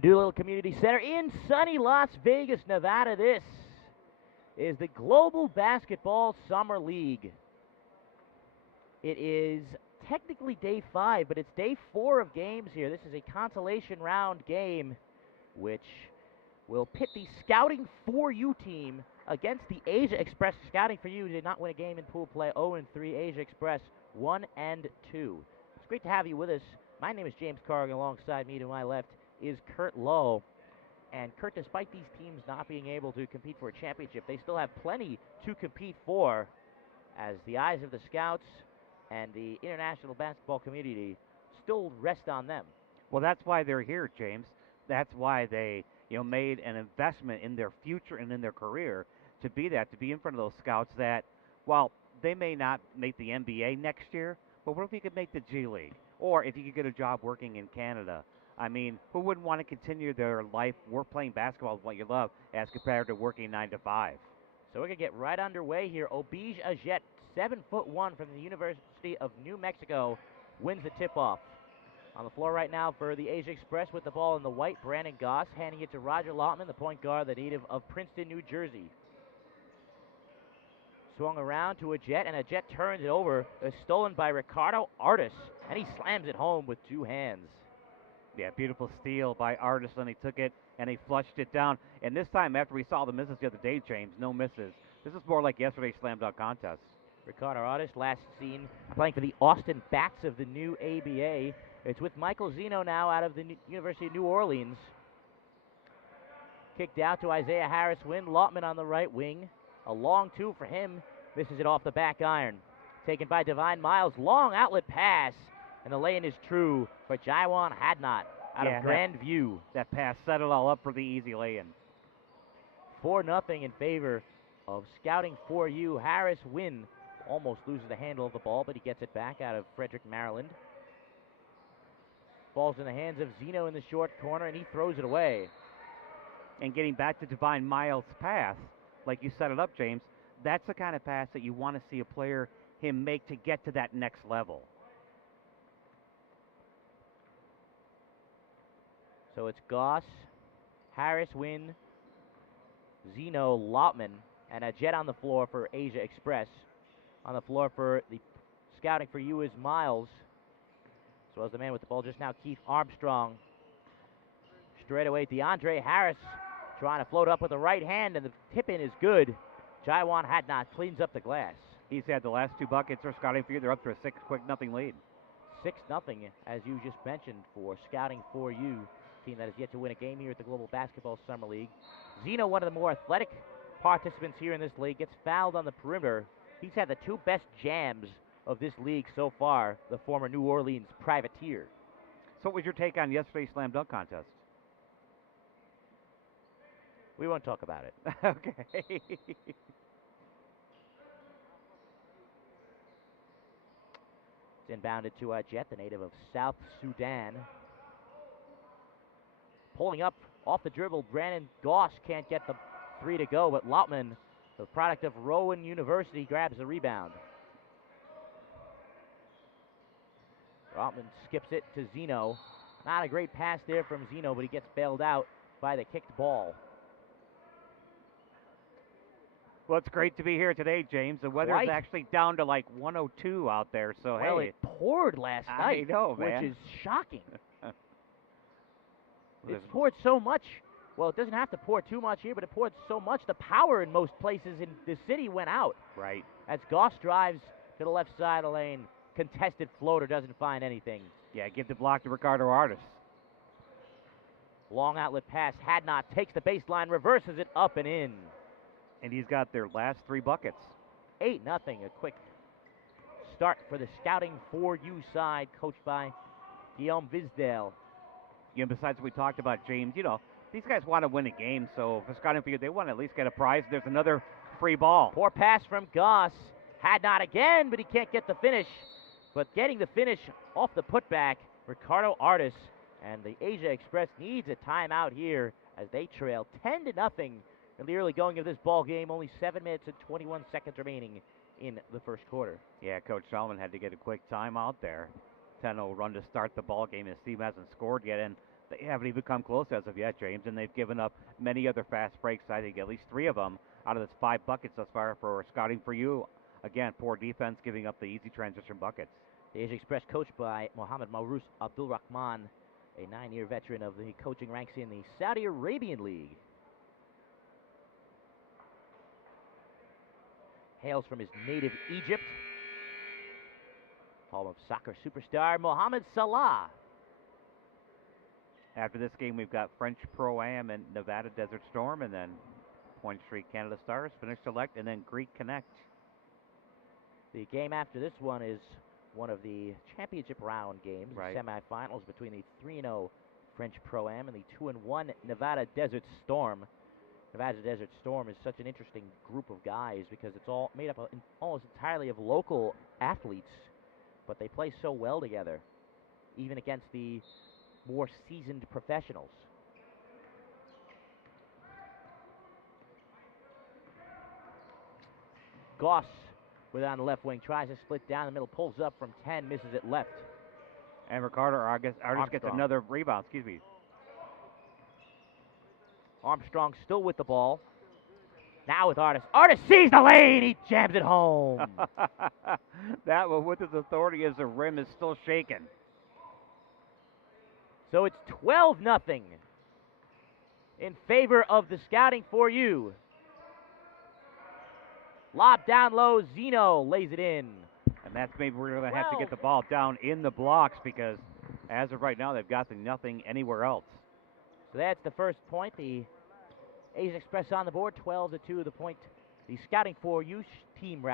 the Doolittle Community Center in sunny Las Vegas, Nevada. This is the Global Basketball Summer League. It is technically day 5, but it's day 4 of games here. This is a consolation round game, which will pit the Scouting for You team against the Asia Express. Scouting for You did not win a game in pool play. 0-3. Asia Express 1-2. It's great to have you with us. My name is James Cargan. Alongside me to my left is Kurt Lowe. And Kurt, despite these teams not being able to compete for a championship, they still have plenty to compete for, as the eyes of the scouts and the international basketball community still rest on them. Well, that's why they're here, James. That's why they, made an investment in their future and in their career to be in front of those scouts that, while they may not make the NBA next year, but what if you could make the G League? Or if you could get a job working in Canada? I mean, who wouldn't want to continue their life playing basketball with what you love as compared to working 9 to 5? So we're going to get right underway here. Obij Ajet, 7'1" from the University of New Mexico, wins the tip-off. On the floor right now for the Asia Express with the ball in the white, Brandon Goss handing it to Roger Lautman, the point guard, the native of Princeton, New Jersey. Swung around to Ajet, and Ajet turns it over. It's stolen by Ricardo Artis, and he slams it home with 2 hands. Yeah, beautiful steal by Artis, and he took it and he flushed it down. And this time, after we saw the misses the other day, James, no misses. This is more like yesterday's slam dunk contest. Ricardo Artis, last seen playing for the Austin Bats of the new ABA. It's with Michael Zeno now out of the University of New Orleans. Kicked out to Isaiah Harris-Wynn. Lautman on the right wing. A long 2 for him. Misses it off the back iron. Taken by Divine Miles. Long outlet pass. And the lay-in is true for Jaiwan Hadnot out of Grand View. That pass set it all up for the easy lay-in. 4-0 in favor of Scouting for You. Harris-Wynn almost loses the handle of the ball, but he gets it back out of Frederick, Maryland. Ball's in the hands of Zeno in the short corner, and he throws it away. And getting back to Divine Miles' pass, like you set it up, James, that's the kind of pass that you want to see a player him make to get to that next level. So it's Goss, Harris-Wynn, Zeno, Lautman, and Ajet on the floor for Asia Express. On the floor for the Scouting for You is Miles, as well as the man with the ball just now, Keith Armstrong. Straight away, DeAndre Harris trying to float up with the right hand, and the tip-in is good. Jaiwan Hadnot cleans up the glass. He's had the last 2 buckets for Scouting for You. They're up to a 6-0 lead. 6-0, as you just mentioned, for Scouting for You, team that has yet to win a game here at the Global Basketball Summer League. Zeno, one of the more athletic participants here in this league, gets fouled on the perimeter. He's had the 2 best jams of this league so far, the former New Orleans privateer. So what was your take on yesterday's slam dunk contest? We won't talk about it. Okay. It's inbounded to Jet, the native of South Sudan. Pulling up off the dribble, Brandon Goss can't get the 3 to go, but Lautman, the product of Rowan University, grabs the rebound. Lautman skips it to Zeno. Not a great pass there from Zeno, but he gets bailed out by the kicked ball. Well, it's great to be here today, James. The weather's actually down to like 102 out there, so well, hey. It poured last night, I know, man. which is shocking. It's poured so much. Well, it doesn't have to pour too much here, but it poured so much the power in most places in the city went out. Right. As Goss drives to the left side of the lane, contested floater, doesn't find anything. Yeah, give the block to Ricardo Artis. Long outlet pass. Hadnot takes the baseline, reverses it up and in. And he's got their last 3 buckets. 8-0. A quick start for the Scouting for You side, coached by Guillaume Visdale. Besides what we talked about, James, these guys want to win a game, so for Scouting for You, they want to at least get a prize. There's another free ball. Poor pass from Goss. Hadnot again, but he can't get the finish. But getting the finish off the putback, Ricardo Artis, and the Asia Express needs a timeout here as they trail 10-0 in the early going of this ball game. Only 7 minutes and 21 seconds remaining in the first quarter. Yeah, Coach Solomon had to get a quick timeout there. 10-0 run to start the ball game as Steve hasn't scored yet. And They haven't even come close as of yet, James, and they've given up many other fast breaks. I think at least 3 of them out of this 5 buckets thus far for scouting for you. Again, poor defense giving up the easy transition buckets. The Asia Express coached by Mohammed Maurus Abdul Rahman, a 9-year veteran of the coaching ranks in the Saudi Arabian League. Hails from his native Egypt, home of soccer superstar Mohamed Salah. After this game, we've got French Pro-Am and Nevada Desert Storm, and then Point Street Canada Stars, Finish Select, and then Greek Connect. The game after this one is one of the championship round games, right. The semifinals between the 3-0 French Pro-Am and the 2-1 Nevada Desert Storm. Nevada Desert Storm is such an interesting group of guys because it's all made up of almost entirely of local athletes, but they play so well together, even against the more seasoned professionals. Goss with it on the left wing, tries to split down the middle, pulls up from 10, misses it left. And Ricardo Argus gets another rebound, Armstrong still with the ball. Now with Artis. Artis sees the lane, he jams it home. That one with his authority as the rim is still shaking. So it's 12-0 in favor of the Scouting for You. Lob down low, Zeno lays it in. And that's maybe we're going to have to get the ball down in the blocks because as of right now, they've got nothing anywhere else. So that's the first point. The A's Express on the board, 12-2 the point. The Scouting for You team,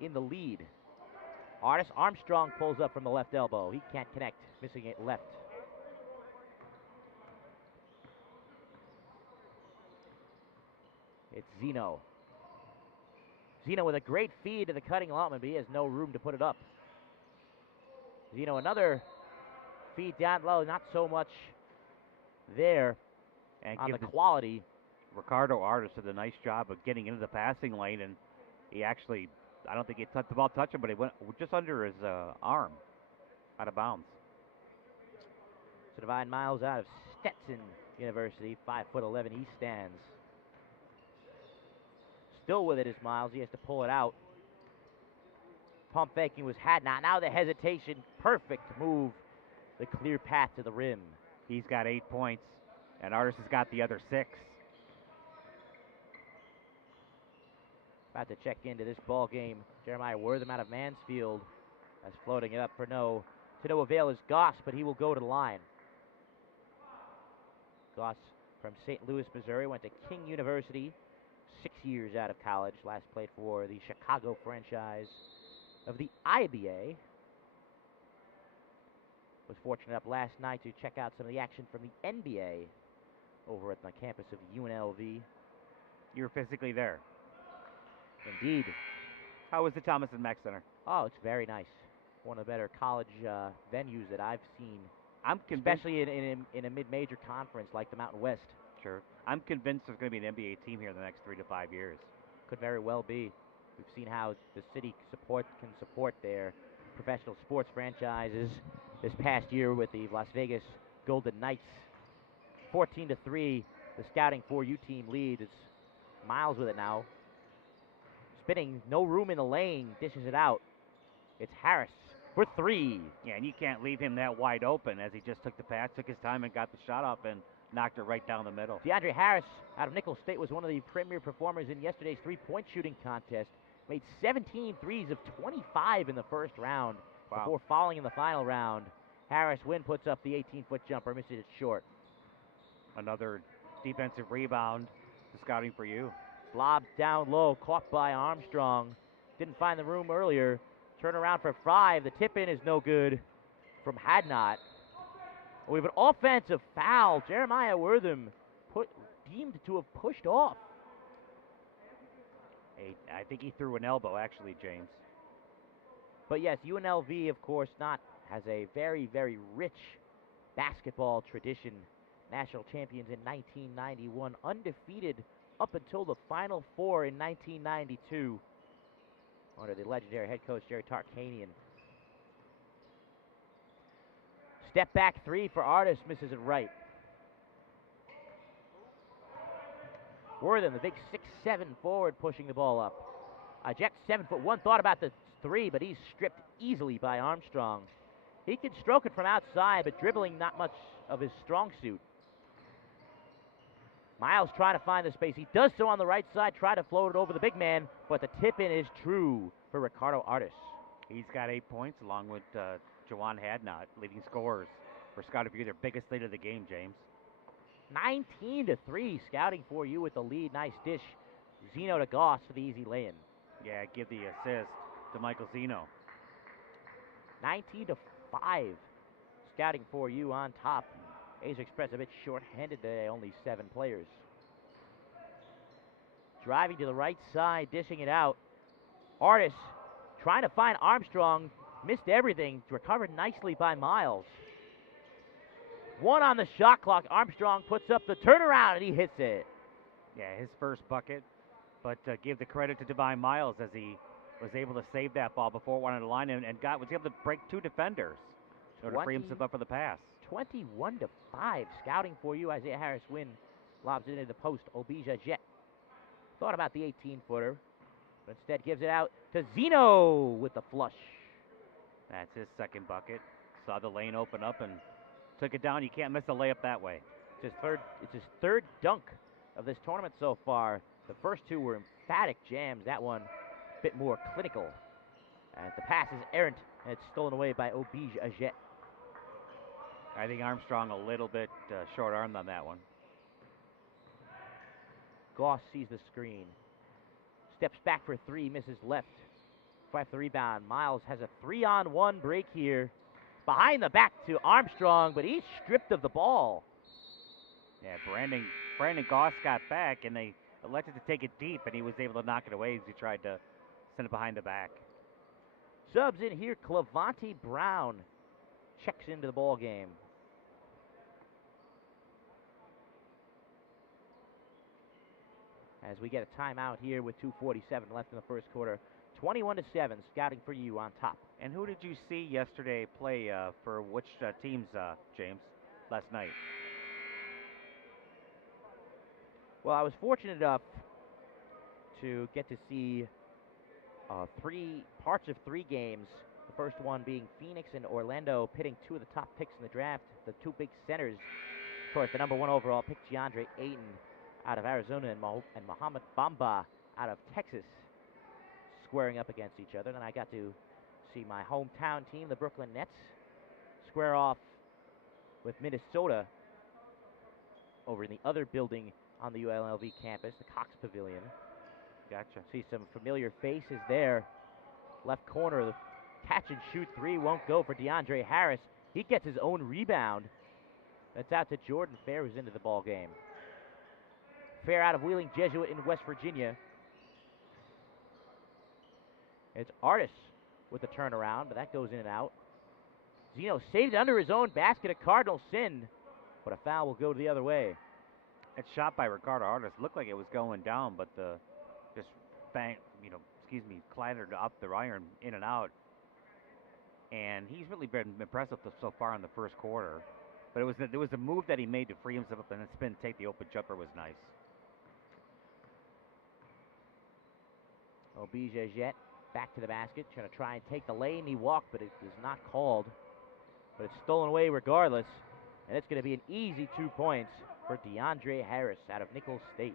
in the lead. Artis Armstrong pulls up from the left elbow. He can't connect, missing it left. It's Zeno. Zeno with a great feed to the cutting allotment, but he has no room to put it up. Zeno, another feed down low, not so much there and on the quality. Ricardo Artis did a nice job of getting into the passing lane, and he actually, I don't think he touched the ball touching, but he went just under his arm, out of bounds. So Divine Miles out of Stetson University, 5'11" he stands. Still with it is Miles. He has to pull it out. Pump faking was Hadnot. Now the hesitation. Perfect move. The clear path to the rim. He's got 8 points, and Artis has got the other 6. About to check into this ball game. Jeremiah Wortham out of Mansfield. That's floating it up for no. To no avail is Goss, but he will go to the line. Goss from St. Louis, Missouri, went to King University. 6 years out of college. Last played for the Chicago franchise of the IBA. Was fortunate enough last night to check out some of the action from the NBA over at the campus of UNLV. You were physically there. Indeed. How was the Thomas & Mack Center? Oh, it's very nice. One of the better college venues that I've seen. I'm convinced, especially in a mid-major conference like the Mountain West. Sure. I'm convinced there's going to be an NBA team here in the next 3 to 5 years. Could very well be. We've seen how the city can support their professional sports franchises this past year with the Las Vegas Golden Knights. 14-3, the Scouting for You team leads. It's Miles with it now. Spinning, no room in the lane, dishes it out. It's Harris for 3. Yeah, and you can't leave him that wide open as he just took the pass, took his time, and got the shot up and knocked it right down the middle. DeAndre Harris out of Nicholls State was one of the premier performers in yesterday's three-point shooting contest. Made 17 threes of 25 in the first round before falling in the final round. Harris puts up the 18-foot jumper, misses it short. Another defensive rebound. The Scouting for You. Lob down low, caught by Armstrong. Didn't find the room earlier. Turn around for 5. The tip-in is no good from Hadnot. We have an offensive foul. Jeremiah Wortham deemed to have pushed off. I think he threw an elbow, actually, James. But yes, UNLV, of course, has a very, very rich basketball tradition. National champions in 1991, undefeated up until the Final Four in 1992 under the legendary head coach Jerry Tarkanian. Step back three for Artis, misses it right. Wortham, the big 6'7" forward, pushing the ball up. Jack 7'1", thought about the three, but he's stripped easily by Armstrong. He can stroke it from outside, but dribbling not much of his strong suit. Miles trying to find the space. He does so on the right side, try to float it over the big man, but the tip-in is true for Ricardo Artis. He's got 8 points along with Jawan Hadnot, leading scorers for Scotty View, their biggest lead of the game, James. 19-3, Scouting for you with the lead. Nice dish. Zeno to Goss for the easy lay-in. Yeah, give the assist to Michael Zeno. 19-5, Scouting for you on top. Asia Express a bit short-handed today, only 7 players. Driving to the right side, dishing it out. Artis trying to find Armstrong, missed everything, recovered nicely by Miles. 1 on the shot clock. Armstrong puts up the turnaround and he hits it. Yeah, his first bucket, but give the credit to Divine Miles as he was able to save that ball before it went on the line and was able to break 2 defenders in order to free himself up for the pass. 21-5, Scouting for you. Isaiah Harris win, lobs it into the post. Obija Jet thought about the 18-footer, but instead gives it out to Zeno with the flush. That's his second bucket. Saw the lane open up and took it down. You can't miss a layup that way. It's his third dunk of this tournament so far. The first 2 were emphatic jams. That one a bit more clinical. And the pass is errant, and it's stolen away by Obij Ajet. I think Armstrong a little bit short-armed on that one. Goss sees the screen. Steps back for 3, misses left. Fight for the rebound. Miles has a 3-on-1 break here. Behind the back to Armstrong, but he's stripped of the ball. Yeah, Brandon Goss got back, and they elected to take it deep, and he was able to knock it away as he tried to send it behind the back. Subs in here, Clevanti Brown checks into the ball game. As we get a timeout here with 2:47 left in the first quarter. 21-7, Scouting for you on top. And who did you see yesterday play for which teams, James, last night? Well, I was fortunate enough to get to see 3 parts of 3 games. The first one being Phoenix and Orlando pitting 2 of the top picks in the draft, the 2 big centers. Of course, the number 1 overall pick, DeAndre Ayton, out of Arizona, and Mohamed Bamba out of Texas, squaring up against each other. Then I got to see my hometown team, the Brooklyn Nets, square off with Minnesota over in the other building on the UNLV campus, the Cox Pavilion. Gotcha. See some familiar faces there. Left corner, the catch and shoot 3 won't go for DeAndre Harris. He gets his own rebound. That's out to Jordan Fair, who's into the ball game. Fair out of Wheeling Jesuit in West Virginia. It's Artis with the turnaround, but that goes in and out. Zeno saved it under his own basket, a cardinal sin, but a foul will go the other way. That shot by Ricardo Artis looked like it was going down, but just bang, clattered up the iron in and out. And he's really been impressive so far in the first quarter. But it was a move that he made to free himself up and then spin, take the open jumper was nice. Obija Jet back to the basket, trying to try and take the lane. He walked, but it was not called. But it's stolen away regardless. And it's going to be an easy 2 points for DeAndre Harris out of Nicholls State.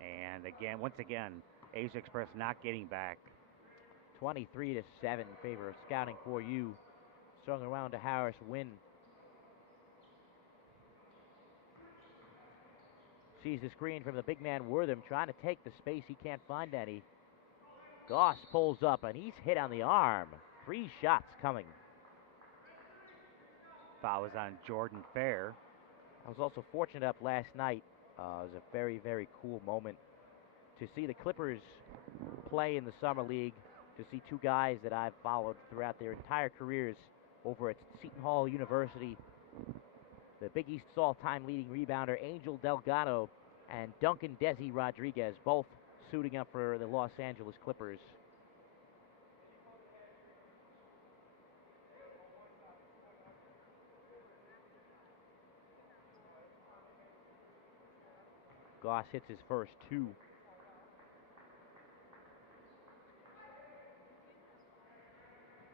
And once again, Asia Express not getting back. 23-7 in favor of Scouting for you. Strung around to Harris win. Sees the screen from the big man Wortham, trying to take the space. He can't find any. Goss pulls up, and he's hit on the arm. 3 shots coming. Foul was on Jordan Fair. I was also fortunate up last night. It was a very, very cool moment to see the Clippers play in the Summer League, to see 2 guys that I've followed throughout their entire careers over at Seton Hall University. The Big East's all-time leading rebounder, Angel Delgado, and Duncan Desi Rodriguez, both suiting up for the Los Angeles Clippers. Goss hits his first two.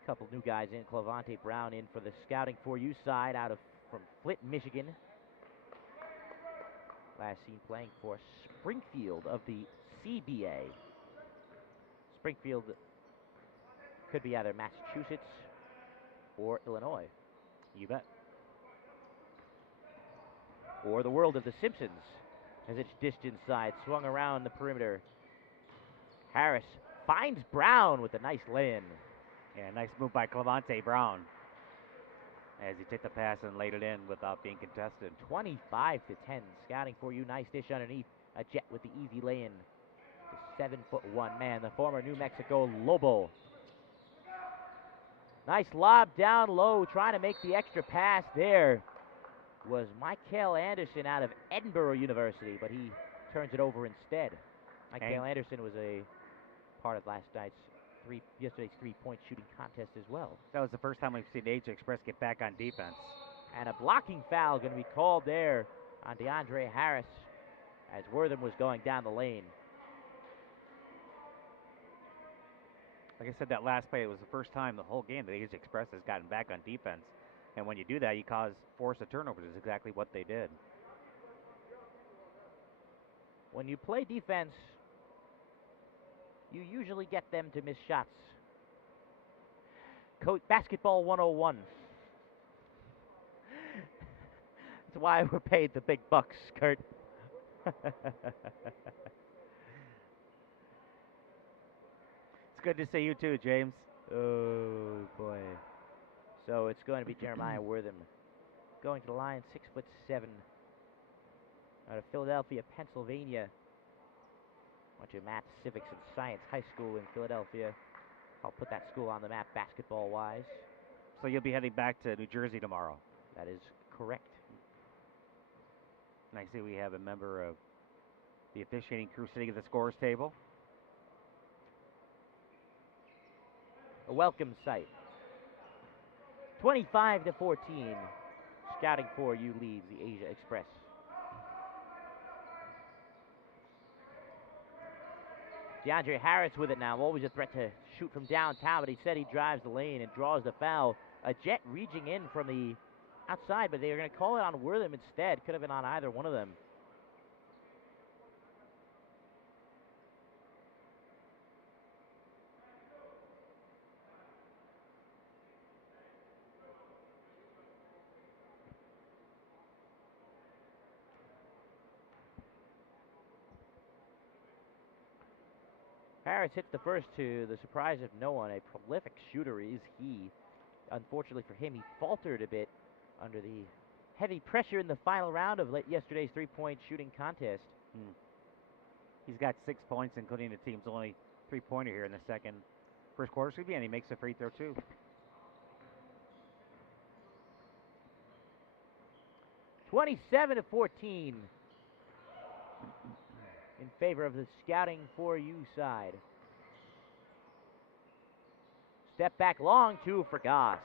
Couple new guys in. Clavante Brown in for the scouting for you side from Flint, Michigan. Last seen playing for Springfield of the CBA. Springfield could be either Massachusetts or Illinois. You bet. Or the world of The Simpsons, as it's dished inside, swung around the perimeter. Harris finds Brown with a nice lay-in. Yeah, nice move by Clavante Brown as he took the pass and laid it in without being contested. 25-10, scouting for you. Nice dish underneath. A Jet with the easy lay-in. The 7'1" man, the former New Mexico Lobo. Nice lob down low, trying to make the extra pass there. Was Michael Anderson out of Edinburgh University, but he turns it over instead. Michael Anderson was a part of yesterday's three-point shooting contest as well. That was the first time we've seen Asia Express get back on defense. And a blocking foul going to be called there on DeAndre Harris as Wortham was going down the lane. Like I said, that last play, it was the first time the whole game that Asia Express has gotten back on defense. And when you do that, you force a turnover. That's exactly what they did. When you play defense, you usually get them to miss shots. Basketball 101. That's why we're paid the big bucks, Kurt. It's good to see you too, James. Oh, boy. So it's going to be Jeremiah Wortham going to the line, 6'7", out of Philadelphia, Pennsylvania. Went to math, civics, and science high school in Philadelphia. I'll put that school on the map basketball-wise. So you'll be heading back to New Jersey tomorrow. That is correct. And I see we have a member of the officiating crew sitting at the scores table. A welcome sight. 25-14. Scouting for you leads the Asia Express. DeAndre Harris with it now. Always a threat to shoot from downtown, but he said he drives the lane and draws the foul. A Jet reaching in from the outside, but they were going to call it on Wortham instead. Could have been on either one of them. Harris hits the first two, the surprise of no one. A prolific shooter is he. Unfortunately for him, he faltered a bit under the heavy pressure in the final round of yesterday's three-point shooting contest. He's got 6 points, including the team's only three-pointer here in the first quarter, and he makes a free throw too. (27-14) in favor of the scouting for you side. Step back long, two for Goss.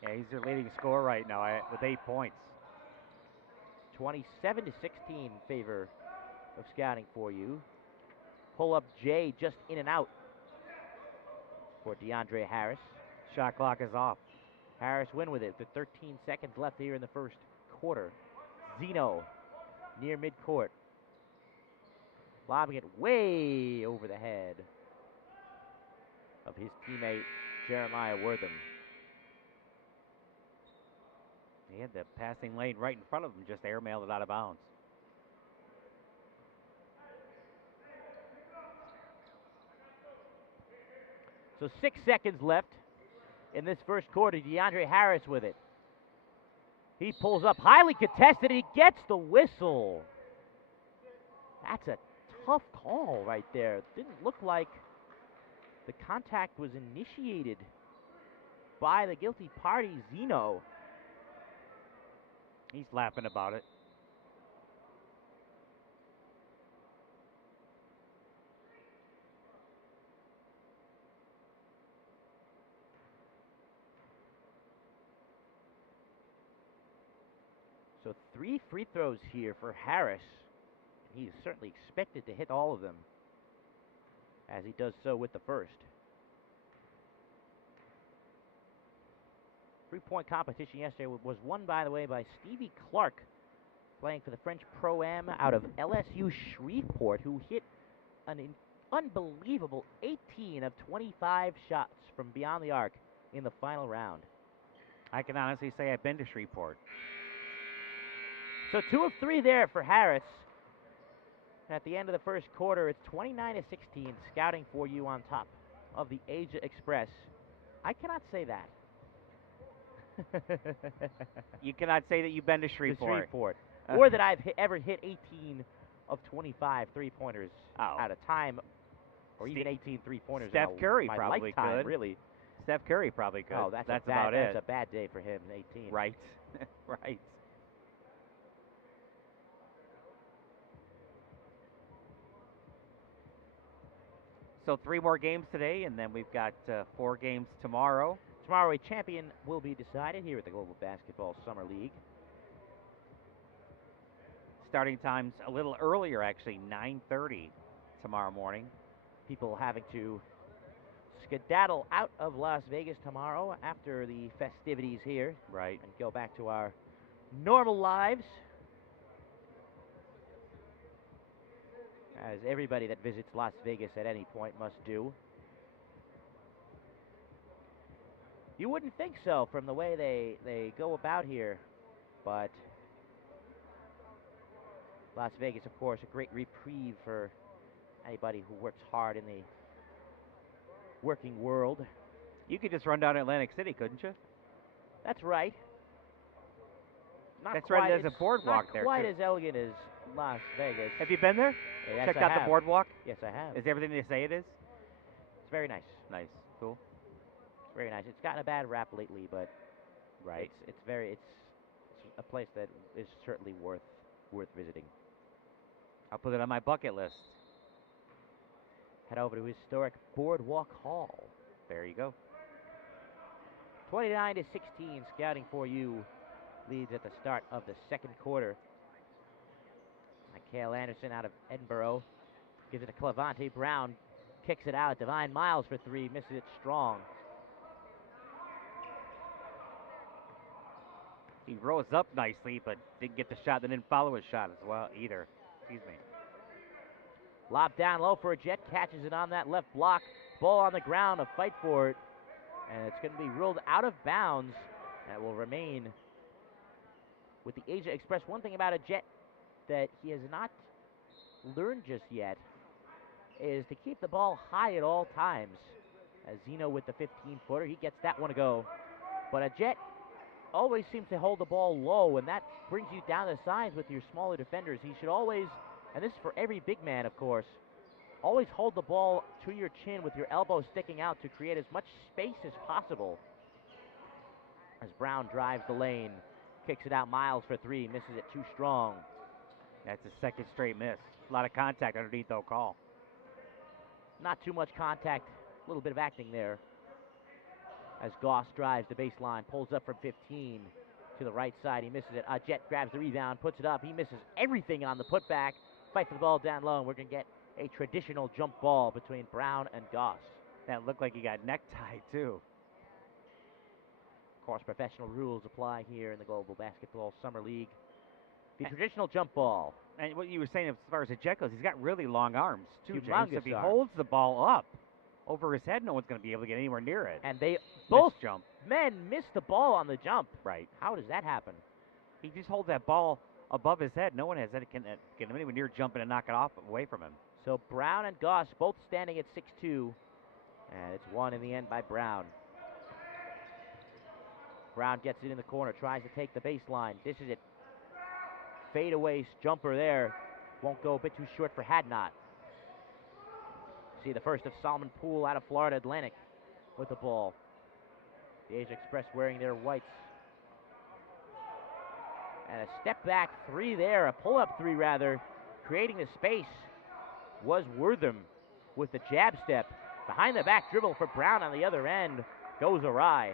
Yeah, he's their leading scorer right now with 8 points. 27-16 in favor of scouting for you. Pull up J just in and out for DeAndre Harris. Shot clock is off. Harris win with it with 13 seconds left here in the first quarter. Zeno near midcourt. Lobbing it way over the head of his teammate Jeremiah Wortham. He had the passing lane right in front of him, just airmailed it out of bounds. So 6 seconds left in this first quarter. DeAndre Harris with it. He pulls up, highly contested, and he gets the whistle. That's a tough call right there. Didn't look like the contact was initiated by the guilty party, Zeno. He's laughing about it. So 3 free throws here for Harris. He's certainly expected to hit all of them, as he does so with the first. 3-point competition yesterday was won, by the way, by Stevie Clark, playing for the French Pro-Am out of LSU Shreveport, who hit an unbelievable 18 of 25 shots from beyond the arc in the final round. I can honestly say I've been to Shreveport. So 2 of 3 there for Harris. At the end of the first quarter, it's 29-16, scouting for you on top of the Asia Express. I cannot say that. You cannot say that you've been to Shreveport. Or that I've ever hit 18 of 25 three-pointers at a time, or even 18 three-pointers Steph in Curry my probably lifetime, could. really. Steph Curry probably could. Oh, that's about it. That's a bad day for him, 18. Right. Right. So 3 more games today, and then we've got 4 games tomorrow. Tomorrow, a champion will be decided here at the Global Basketball Summer League. Starting times a little earlier, actually, 9:30 tomorrow morning. People having to skedaddle out of Las Vegas tomorrow after the festivities here. Right. And go back to our normal lives. As everybody that visits Las Vegas at any point must do. You wouldn't think so from the way they go about here, but Las Vegas, of course, a great reprieve for anybody who works hard in the working world. You could just run down to Atlantic City, couldn't you? That's right. That's right, there's a boardwalk there, Not quite too. as elegant as Las Vegas. Have you been there? Yes, Checked I out have. the boardwalk? Yes, I have. Is everything they say it is? It's very nice. Nice. Cool. It's very nice. It's gotten a bad rap lately, but right. It's a place that is certainly worth visiting. I'll put it on my bucket list. Head over to historic Boardwalk Hall. There you go. 29-16, scouting for you. Leads at the start of the second quarter. Cale Anderson out of Edinburgh gives it to Clevante Brown. Kicks it out. Divine Miles for 3. Misses it strong. He rose up nicely, but didn't get the shot. Then didn't follow his shot as well either. Excuse me. Lob down low for a Jet. Catches it on that left block. Ball on the ground. A fight for it. And it's going to be ruled out of bounds. And it will remain with the Asia Express. One thing about a Jet that he has not learned just yet is to keep the ball high at all times. As Zeno with the 15-footer, he gets that one to go. But a Jet always seems to hold the ball low, and that brings you down the sides with your smaller defenders. He should always, and this is for every big man, of course, always hold the ball to your chin with your elbow sticking out to create as much space as possible. As Brown drives the lane, kicks it out. Miles for 3, misses it too strong. That's his second straight miss. A lot of contact underneath, though, call. Not too much contact, a little bit of acting there. As Goss drives the baseline, pulls up from 15 to the right side. He misses it. Jet grabs the rebound, puts it up. He misses everything on the putback. Fight for the ball down low, and we're going to get a traditional jump ball between Brown and Goss. That looked like he got necktied, too. Of course, professional rules apply here in the Global Basketball Summer League. The traditional jump ball. And what you were saying as far as the Jet goes, he's got really long arms, too, James. Humongous If he arms. holds the ball up over his head, no one's going to be able to get anywhere near it. And they both jump. men missed the ball on the jump. Right. How does that happen? He just holds that ball above his head. No one has can get anywhere near jumping and knock it off away from him. So Brown and Goss both standing at 6'2", and it's won in the end by Brown. Brown gets it in the corner, tries to take the baseline. This is it. Fadeaway jumper there. Won't go, a bit too short for Hadnot. See the first of Solomon Poole out of Florida Atlantic with the ball. The Asia Express wearing their whites. And a step back 3 there, a pull-up 3 rather, creating the space was Wortham with the jab step. Behind the back dribble for Brown on the other end goes awry.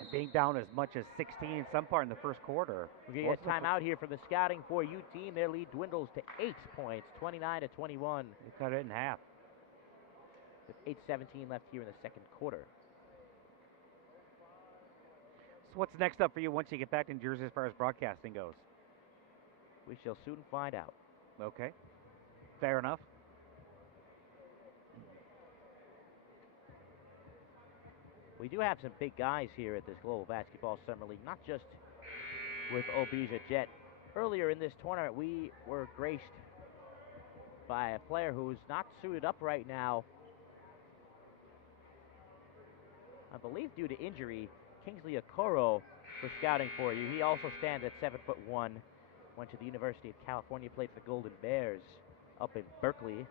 And being down as much as 16 in some part in the first quarter. We're going to get a timeout here from the scouting for U team. Their lead dwindles to 8 points, 29-21. They cut it in half. With 8:17 left here in the second quarter. So what's next up for you once you get back to New Jersey as far as broadcasting goes? We shall soon find out. Okay. Fair enough. We do have some big guys here at this Global Basketball Summer League, not just with Obija Jet. Earlier in this tournament, we were graced by a player who's not suited up right now. I believe due to injury, Kingsley Okoro for scouting for you. He also stands at 7'1". Went to the University of California, played for the Golden Bears up in Berkeley.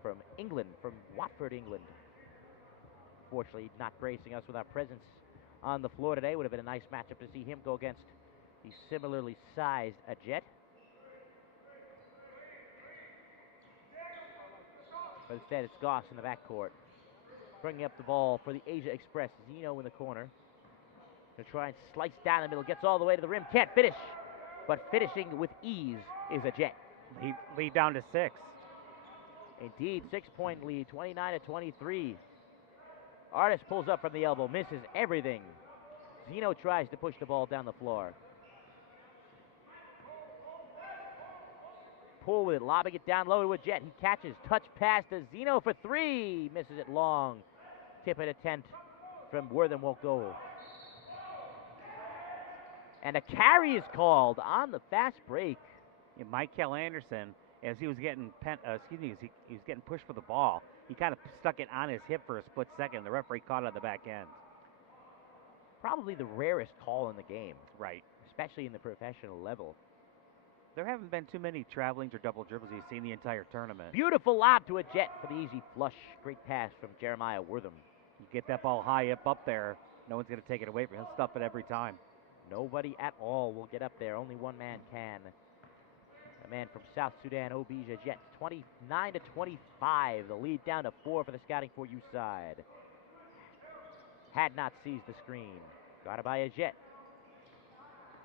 From England, from Watford, England. Fortunately, not gracing us with our presence on the floor today. Would have been a nice matchup to see him go against the similarly sized Jet. But instead, it's Goss in the backcourt. Bringing up the ball for the Asia Express. Zeno in the corner. Gonna try and slice down the middle. Gets all the way to the rim. Can't finish. But finishing with ease is Jet. Lead down to 6. Indeed, 6-point lead, 29-23. Artis pulls up from the elbow, misses everything. Zeno tries to push the ball down the floor. Pull with it, lobbing it down low to a Jet. He catches, touch pass to Zeno for 3. Misses it long. Tip it attempt from Wortham won't go. And a carry is called on the fast break. And Michael Anderson, as he was getting as he was getting pushed for the ball, he kind of stuck it on his hip for a split second. The referee caught it on the back end. Probably the rarest call in the game. Right. Especially in the professional level. There haven't been too many travelings or double dribbles you've seen the entire tournament. Beautiful lob to a Jet for the easy flush. Great pass from Jeremiah Wortham. You get that ball high up there, no one's going to take it away from him. He'll stuff it every time. Nobody at all will get up there. Only one man can. A man from South Sudan, Obija Jet. 29-25. The lead down to 4 for the scouting for you side. Had not seized the screen. Got it by a Jet.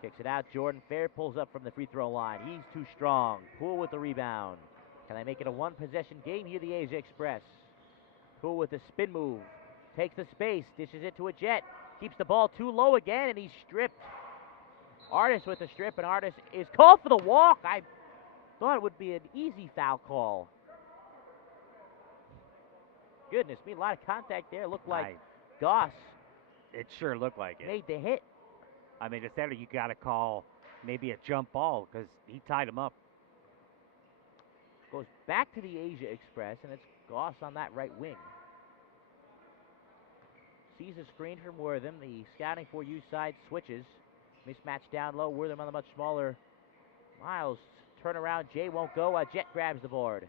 Kicks it out. Jordan Fair pulls up from the free throw line. He's too strong. Poole with the rebound. Can they make it a one-possession game here, the Asia Express? Poole with the spin move. Takes the space. Dishes it to a Jet. Keeps the ball too low again, and he's stripped. Artis with the strip, and Artis is called for the walk. I thought it would be an easy foul call. Goodness me, a lot of contact there. Looked like Goss. It sure looked like it. Made the hit. I mean, it's either you got to call maybe a jump ball because he tied him up. Goes back to the Asia Express, and it's Goss on that right wing. Sees a screen from Wortham. The scouting for you side switches. Mismatch down low. Wortham on the much smaller Miles. Turn around. Jay won't go. Jet grabs the board.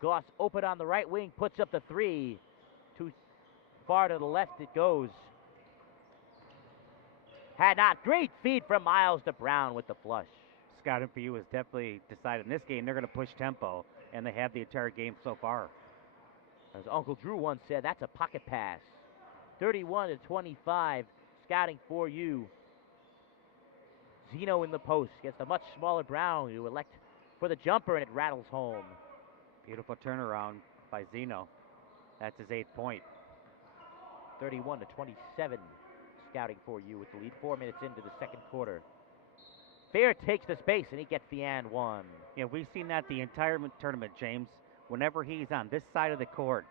Goss open on the right wing. Puts up the 3. Too far to the left it goes. Had not. Great feed from Miles to Brown with the flush. Scouting for you has definitely decided in this game they're going to push tempo, and they have the entire game so far. As Uncle Drew once said, that's a pocket pass. 31-25. Scouting for you. Zeno in the post gets a much smaller Brown to elect for the jumper, and it rattles home. Beautiful turnaround by Zeno. That's his 8th point. 31-27. Scouting for you with the lead. 4 minutes into the second quarter. Fair takes the space, and he gets the and one. Yeah, we've seen that the entire tournament, James. Whenever he's on this side of the court,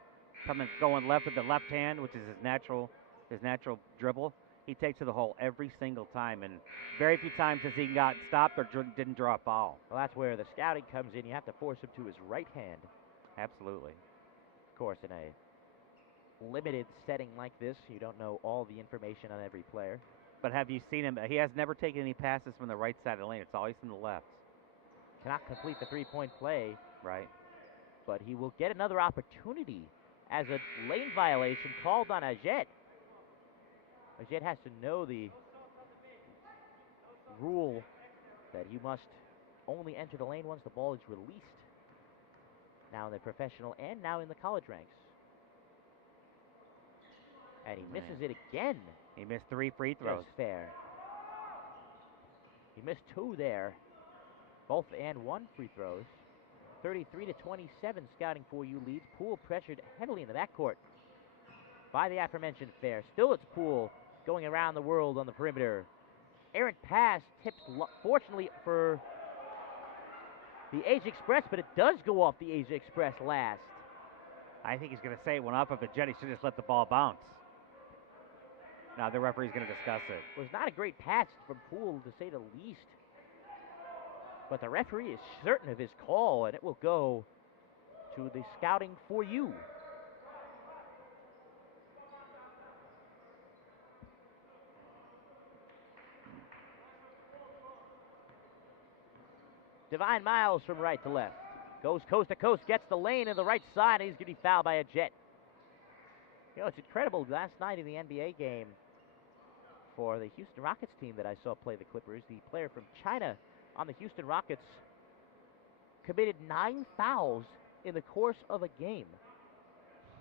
going left with the left hand, which is his natural dribble, he takes to the hole every single time, and very few times has he got stopped or didn't draw a foul. Well, that's where the scouting comes in. You have to force him to his right hand. Absolutely. Of course, in a limited setting like this, you don't know all the information on every player. But have you seen him? He has never taken any passes from the right side of the lane. It's always from the left. Cannot complete the three-point play. Right. But he will get another opportunity as a lane violation called on Jet. Jet has to know the rule that you must only enter the lane once the ball is released. Now in the professional and now in the college ranks. And he misses it again. He missed 3 free throws. Just fair. He missed 2 there. Both and 1 free throws. 33-27, Scouting for you leads. Poole pressured heavily in the backcourt by the aforementioned Fair. Still it's Poole going around the world on the perimeter. Errant pass tips, fortunately for the Asia Express, but it does go off the Asia Express last. I think he's going to say it went off of a jet. He should just let the ball bounce. Now the referee's going to discuss it. It was not a great pass from Poole, to say the least. But the referee is certain of his call, and it will go to the Scouting for you. Divine Miles from right to left. Goes coast to coast, gets the lane in the right side, and he's going to be fouled by a Jet. You know, it's incredible. Last night in the NBA game for the Houston Rockets team that I saw play the Clippers, the player from China on the Houston Rockets committed 9 fouls in the course of a game.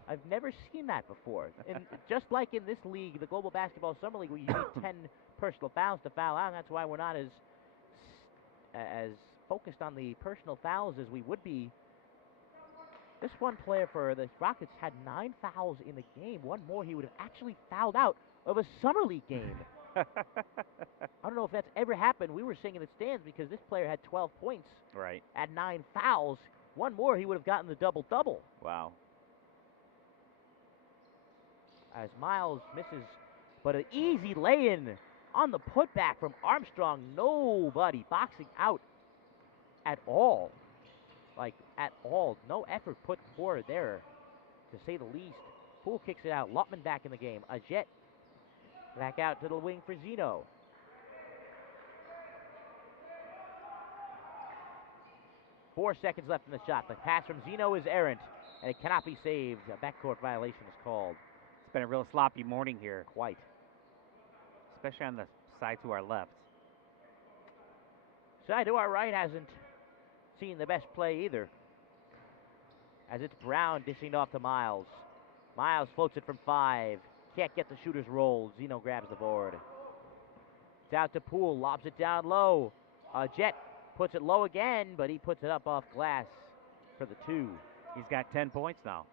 I've never seen that before. And just like in this league, the Global Basketball Summer League, where you need 10 personal fouls to foul out, and that's why we're not as focused on the personal fouls as we would be. This one player for the Rockets had 9 fouls in the game. One more, he would have actually fouled out of a Summer League game. I don't know if that's ever happened. We were singing in the stands because this player had 12 points. Right. At 9 fouls. One more, he would have gotten the double-double. Wow. As Miles misses, but an easy lay-in on the putback from Armstrong. Nobody boxing out at all. Like, at all. No effort put forward there, to say the least. Poole kicks it out. Lutman back in the game. A Jet back out to the wing for Zeno. Four seconds left in the shot. The pass from Zeno is errant, and it cannot be saved. A backcourt violation is called. It's been a real sloppy morning here. Quite. Especially on the side to our left. Side to our right hasn't seen the best play either. As it's Brown dishing off to Miles. Miles floats it from 5. Can't get the shooter's roll. Zeno grabs the board. It's out to Poole. Lobs it down low. Jet puts it low again, but he puts it up off glass for the 2. He's got 10 points now.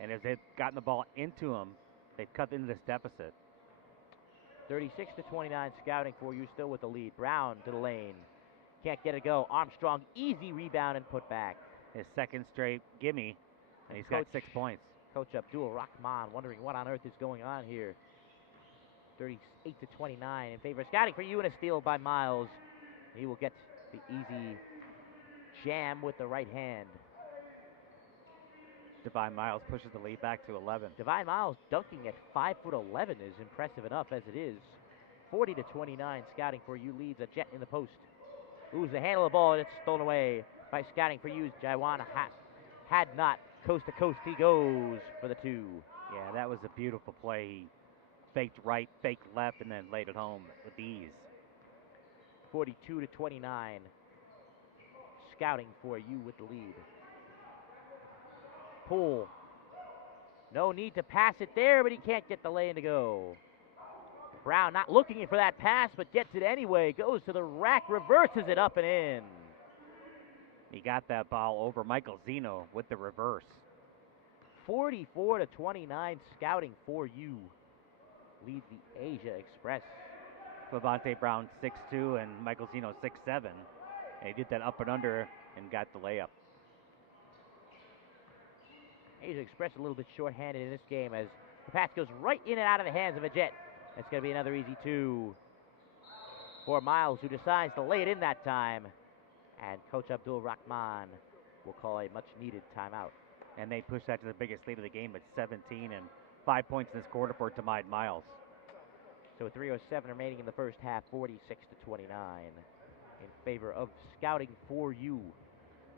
And as they've gotten the ball into him, they've cut into this deficit. 36-29, Scouting for you, still with the lead. Brown to the lane. Can't get it go. Armstrong, easy rebound and put back. His second straight gimme, and he's got 6 points. Coach Abdul Rahman wondering what on earth is going on here. 38-29 in favor of Scouting for you, and a steal by Miles. He will get the easy jam with the right hand. Divine Miles pushes the lead back to 11. Divine Miles dunking at 5'11" is impressive enough as it is. 40-29, Scouting for you leads a Jet in the post. Lose the handle of the ball, and it's stolen away by Scouting for you. Jaiwan had not. Coast to coast he goes for the 2. Yeah, that was a beautiful play. He faked right, faked left, and then laid it home with ease. 42-29. Scouting for you with the lead. Poole. No need to pass it there, but he can't get the lane to go. Brown not looking for that pass, but gets it anyway. Goes to the rack, reverses it up and in. He got that ball over Michael Zeno with the reverse. 44-29, Scouting for you lead the Asia Express. Levante Brown 6'2", and Michael Zeno 6'7". And he did that up and under and got the layup. Asia Express a little bit short-handed in this game as the pass goes right in and out of the hands of a Jet. It's going to be another easy 2 for Miles, who decides to lay it in that time. And Coach Abdul Rahman will call a much-needed timeout. And they push that to the biggest lead of the game at 17 and 5 points in this quarter for Tamide Miles. So 3:07 remaining in the first half, 46-29 in favor of Scouting for you.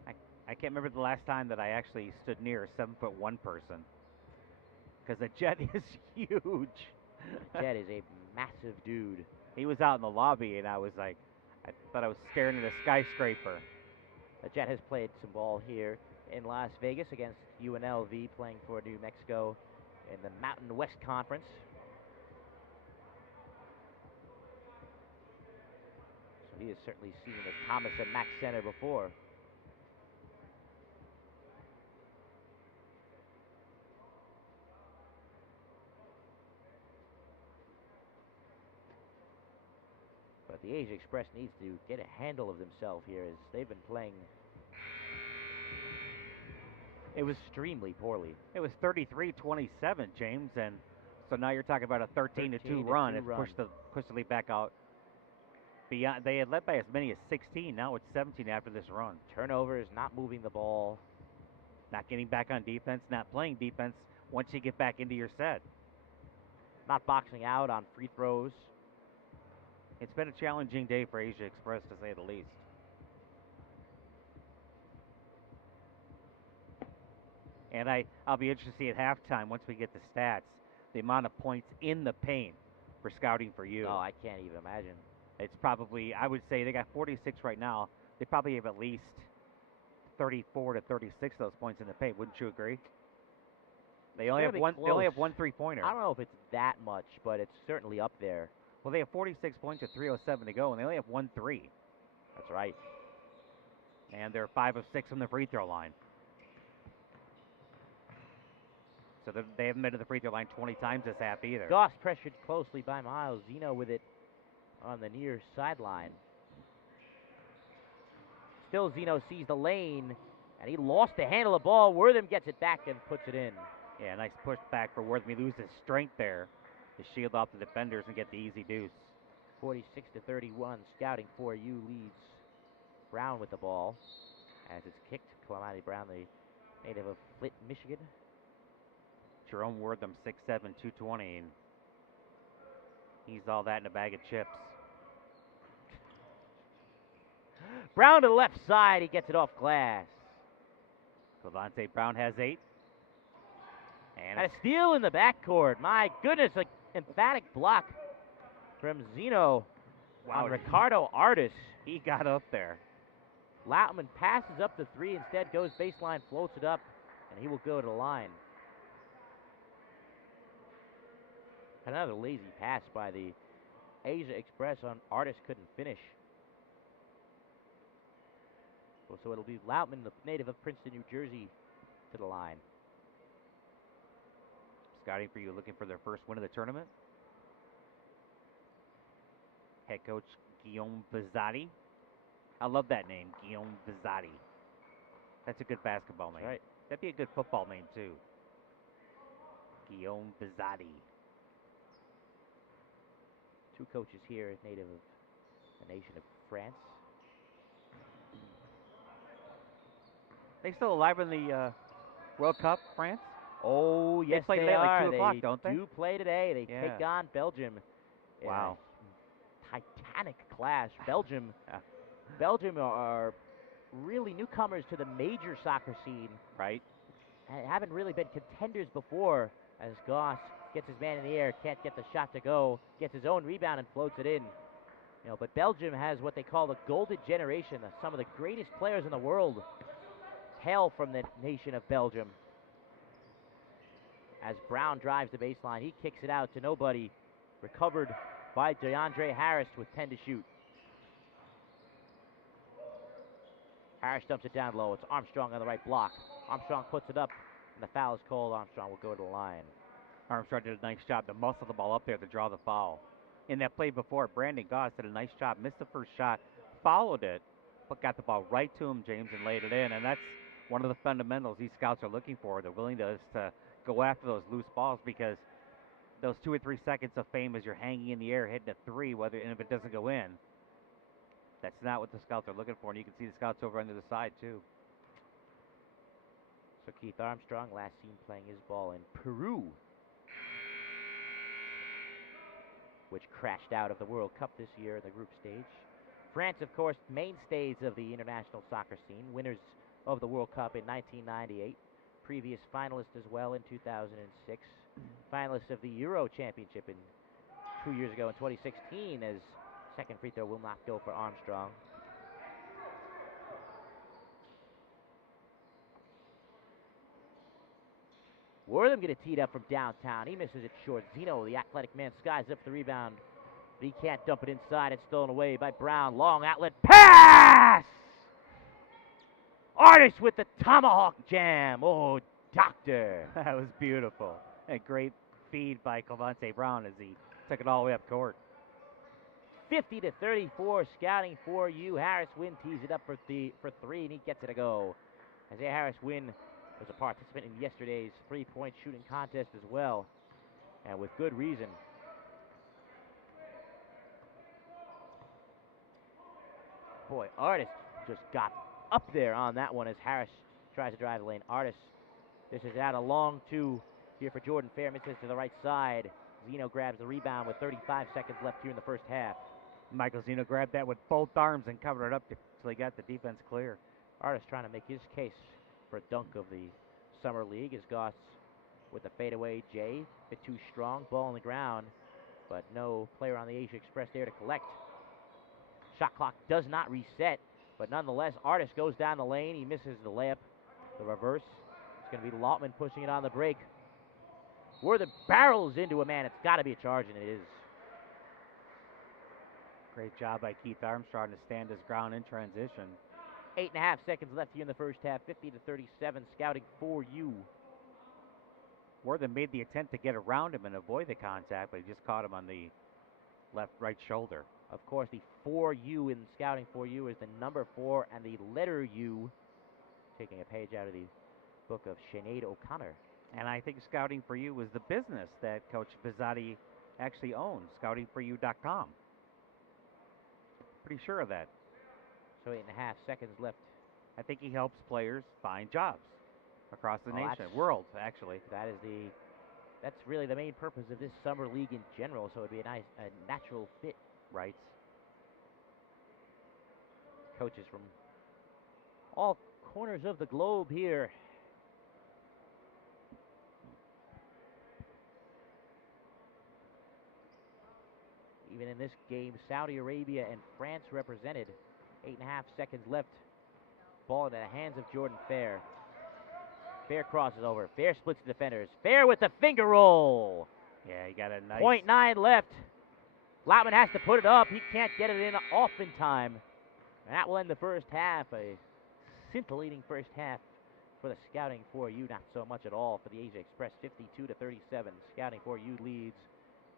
I can't remember the last time that I actually stood near a 7'1" person, because the Jet is huge. The Jet is a massive dude. He was out in the lobby, and I was like, I thought I was staring at a skyscraper. The Jet has played some ball here in Las Vegas against UNLV, playing for New Mexico in the Mountain West Conference. So he has certainly seen this Thomas and Mack Center before. But the Asia Express needs to get a handle of themselves here as they've been playing extremely poorly. It was 33-27, James, and so now you're talking about a 13-2 run. It pushed the lead back out. Beyond, they had led by as many as 16. Now it's 17 after this run. Turnovers, not moving the ball, not getting back on defense, not playing defense once you get back into your set. Not boxing out on free throws. It's been a challenging day for Asia Express, to say the least. And I'll be interested to see at halftime, once we get the stats, the amount of points in the paint for scouting for you. Oh, I can't even imagine. It's probably, I would say they got 46 right now. They probably have at least 34 to 36 of those points in the paint. Wouldn't you agree? They only have one. They only have one 3-pointer. I don't know if it's that much, but it's certainly up there. Well, they have 46 points with 3:07 to go, and they only have 1 3. That's right. And they're 5 of 6 from the free throw line. So they haven't been to the free throw line 20 times this half either. Goss pressured closely by Miles. Zeno with it on the near sideline. Still Zeno sees the lane, and he lost the handle of the ball. Wortham gets it back and puts it in. Yeah, nice push back for Wortham. He loses strength there to shield off the defenders and get the easy deuce. 46-31, scouting for you leads Brown with the ball as it's kicked. Calamity Brown, the native of Flint, Michigan. Jerome Wortham, 6'7", 220, and he's all that in a bag of chips. Brown to the left side. He gets it off glass. Clemente Brown has 8. And a steal in the backcourt. My goodness, an emphatic block from Zeno on Ricardo Artis. He got up there. Lautman passes up the 3, instead goes baseline, floats it up, and he will go to the line. Another lazy pass by the Asia Express on Artis, couldn't finish. So it'll be Lautman, the native of Princeton, New Jersey, to the line. Scouting for you, looking for their first win of the tournament. Head coach Guillaume Bizzotti. I love that name, Guillaume Bizzotti. That's a good basketball name. Right. That'd be a good football name, too. Guillaume Bizzotti. 2 coaches here, native of the nation of France. They still alive in the World Cup, France? Oh, yes, they play today are. Like 2 o'clock, don't they? Do play today. They take on Belgium. Wow. Titanic clash. Belgium are really newcomers to the major soccer scene. Right. Haven't really been contenders before, as Goss gets his man in the air, can't get the shot to go, gets his own rebound and floats it in. But Belgium has what they call the golden generation. Some of the greatest players in the world hail from the nation of Belgium. As Brown drives the baseline, he kicks it out to nobody. Recovered by DeAndre Harris with 10 to shoot. Harris dumps it down low. It's Armstrong on the right block. Armstrong puts it up, and the foul is called. Armstrong will go to the line. Armstrong did a nice job to muscle the ball up there to draw the foul. In that play before, Brandon Goss did a nice job. Missed the first shot, followed it, but got the ball right to him, James, and laid it in. And that's one of the fundamentals these scouts are looking for. They're willing to go after those loose balls, because those 2 or 3 seconds of fame as you're hanging in the air hitting a 3, and if it doesn't go in, that's not what the scouts are looking for. And you can see the scouts over on the other side too. So Keith Armstrong, last seen playing his ball in Peru, which crashed out of the World Cup this year in the group stage. France, of course, mainstays of the international soccer scene, winners of the World Cup in 1998, previous finalist as well in 2006, finalist of the Euro Championship 2 years ago in 2016, as second free throw will not go for Armstrong. Wortham get it teed up from downtown. He misses it short. Zeno, the athletic man, skies up for the rebound. But he can't dump it inside. It's stolen away by Brown. Long outlet pass! Artist with the tomahawk jam. Oh, doctor. That was beautiful. A great feed by Clemente Brown as he took it all the way up court. 50-34, scouting for you. Harris Wynn tees it up for three, and he gets it to go. Isaiah Harris Wynn was a participant in yesterday's three-point shooting contest as well, and with good reason. Boy, Artist just got up there on that one as Harris tries to drive the lane. Artist, this is out a long two here for Jordan Fair. Misses to the right side. Zeno grabs the rebound with 35 seconds left here in the first half. Michael Zeno grabbed that with both arms and covered it up until he got the defense clear. Artist trying to make his case for a dunk of the Summer League as Goss with the fadeaway J. A bit too strong. Ball on the ground, but no player on the Asia Express there to collect. Shot clock does not reset, but nonetheless, Artist goes down the lane. He misses the layup. The reverse. It's going to be Lautman pushing it on the break. Wortham barrels into a man. It's got to be a charge, and it is. Great job by Keith Armstrong to stand his ground in transition. 8.5 seconds left here in the first half. 50-37, scouting for you. Wortham made the attempt to get around him and avoid the contact, but he just caught him on the right shoulder. Of course, the 4U in scouting for you is the number 4 and the letter U, taking a page out of the book of Sinead O'Connor. And I think scouting for you is the business that Coach Bizzotti actually owns, scoutingforyou.com. Pretty sure of that. So 8.5 seconds left. I think he helps players find jobs across the nation, world, actually. That's really the main purpose of this summer league in general, so it'd be a natural fit. Right. Coaches from all corners of the globe here. Even in this game, Saudi Arabia and France represented. 8.5 seconds left. Ball into the hands of Jordan Fair. Fair crosses over. Fair splits the defenders. Fair with the finger roll. Yeah, he got a nice... 0.9 left. Lautman has to put it up. He can't get it in off in time. And that will end the first half. A scintillating first half for the scouting for you. Not so much at all for the Asia Express. 52-37. Scouting for you leads.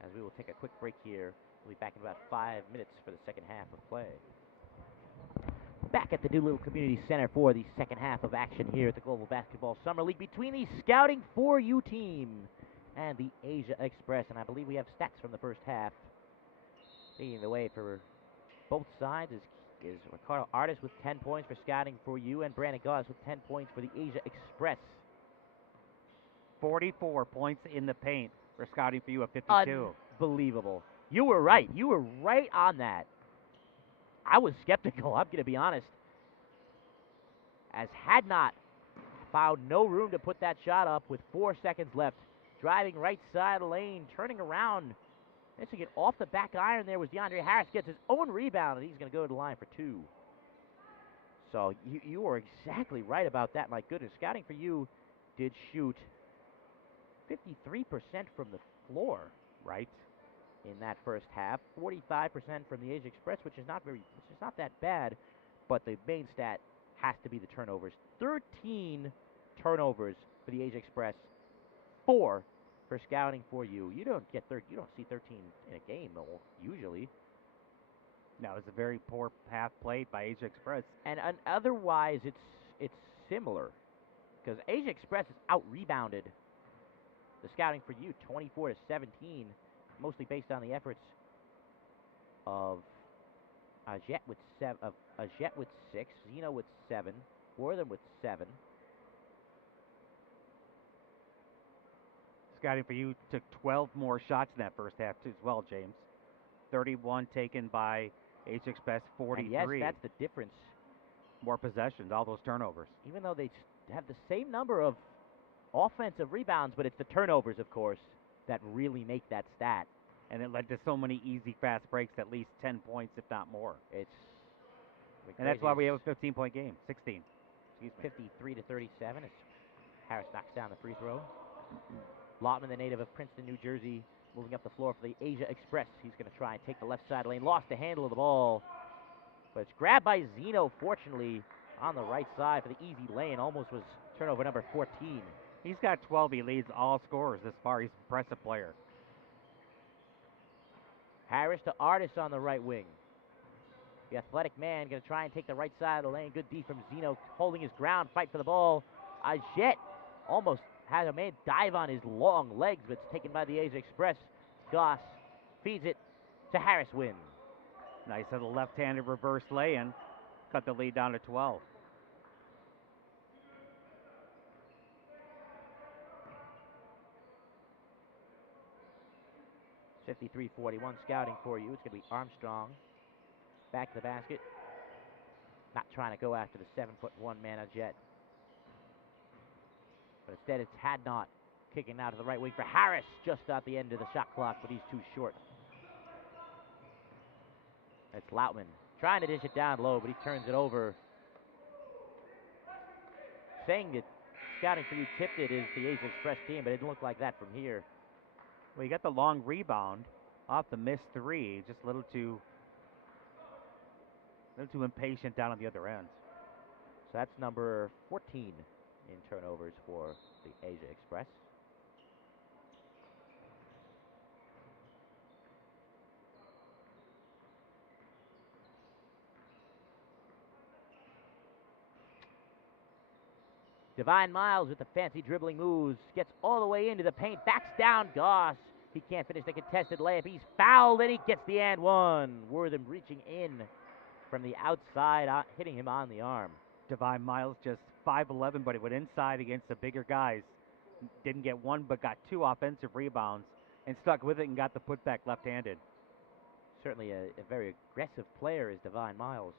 As we will take a quick break here. We'll be back in about 5 minutes for the second half of play. Back at the Doolittle Community Center for the second half of action here at the Global Basketball Summer League between the Scouting for You team and the Asia Express. And I believe we have stats from the first half. Leading the way for both sides is Ricardo Artist with 10 points for Scouting for You and Brandon Goss with 10 points for the Asia Express. 44 points in the paint for Scouting for You at 52. Unbelievable. You were right. You were right on that. I was skeptical, I'm going to be honest. As Hadnot found no room to put that shot up with 4 seconds left. Driving right side of the lane, turning around. Missing it off the back iron there was DeAndre Harris. Gets his own rebound, and he's going to go to the line for 2. So you were exactly right about that. My goodness, Scouting for You did shoot 53% from the floor, right? In that first half, 45% from the Asia Express, which is not that bad, but the main stat has to be the turnovers. 13 turnovers for the Asia Express, 4 for Scouting for You. You don't see 13 in a game usually. No, it's a very poor half played by Asia Express. And otherwise, it's similar because Asia Express has out rebounded the Scouting for You 24-17. Mostly based on the efforts of Jet with 6, Zeno with 7, Wortham with 7. Scouting for You took 12 more shots in that first half too, as well, James. 31 taken by Asia Express, 43. And yes, that's the difference. More possessions, all those turnovers. Even though they have the same number of offensive rebounds, but it's the turnovers, of course, that really make that stat. And it led to so many easy, fast breaks, at least 10 points, if not more. And that's why we have a 15-point game, 16. 53-37 as Harris knocks down the free throw. Lotman, the native of Princeton, New Jersey, moving up the floor for the Asia Express. He's going to try and take the left side lane. Lost the handle of the ball, but it's grabbed by Zeno, fortunately, on the right side for the easy lane. Almost was turnover number 14. He's got 12. He leads all scorers this far. He's an impressive player. Harris to Artis on the right wing. The athletic man going to try and take the right side of the lane. Good D from Zeno, holding his ground, fight for the ball. Jet almost had a man dive on his long legs, but it's taken by the Asia Express. Goss feeds it to Harris Wynn. Nice little left-handed reverse lay-in. Cut the lead down to 12. .53-41 scouting for you. It's going to be Armstrong. Back to the basket. Not trying to go after the 7'1" man of Jet. But instead it's Hadnot kicking out of the right wing for Harris, just at the end of the shot clock, but he's too short. It's Lautman trying to dish it down low, but he turns it over. Saying that scouting for you tipped it is the Asia Express team, but it didn't look like that from here. Well, he got the long rebound off the missed three. Just a little too impatient down on the other end. So that's number 14 in turnovers for the Asia Express. Divine Miles with the fancy dribbling moves, gets all the way into the paint, backs down Goss. He can't finish the contested layup. He's fouled, and he gets the and one. Wortham reaching in from the outside, hitting him on the arm. Divine Miles just 5'11", but he went inside against the bigger guys. Didn't get one, but got 2 offensive rebounds and stuck with it and got the putback left-handed. Certainly a very aggressive player is Divine Miles.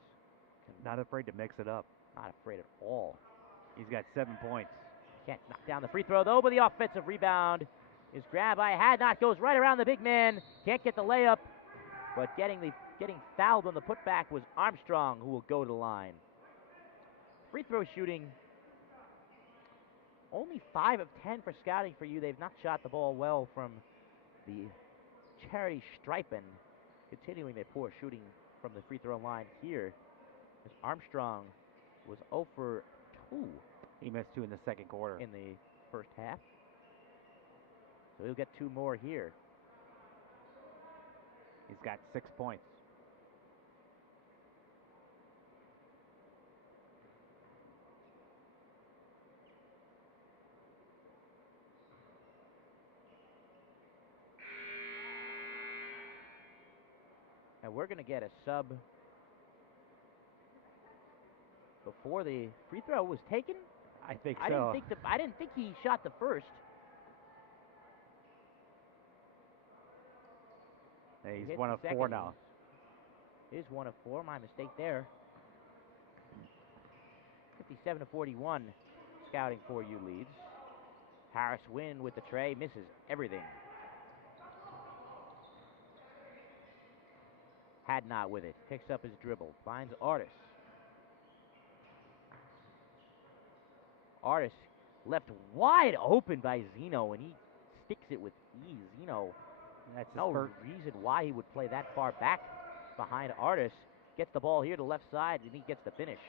Not afraid to mix it up. Not afraid at all. He's got 7 points. Can't knock down the free throw, though, but the offensive rebound is grabbed by Hadnot. Goes right around the big man. Can't get the layup, but getting fouled on the putback was Armstrong, who will go to the line. Free throw shooting, only 5 of 10 for scouting for you. They've not shot the ball well from the charity Strypen. Continuing their poor shooting from the free throw line here, as Armstrong was 0 for 2. He missed 2 in the second quarter. In the first half. So he'll get 2 more here. He's got 6 points. And we're going to get a sub before the free throw was taken. I think so. I didn't think he shot the first. Hey, he's 1 of 4 now. Is 1 of 4. My mistake there. 57-41. Scouting for you leads. Harris Wynn with the tray, misses everything. Hadnot with it, picks up his dribble, finds Artis. Artis left wide open by Zeno, and he sticks it with ease. Zeno, that's no reason why he would play that far back behind Artis. Gets the ball here to the left side, and he gets the finish.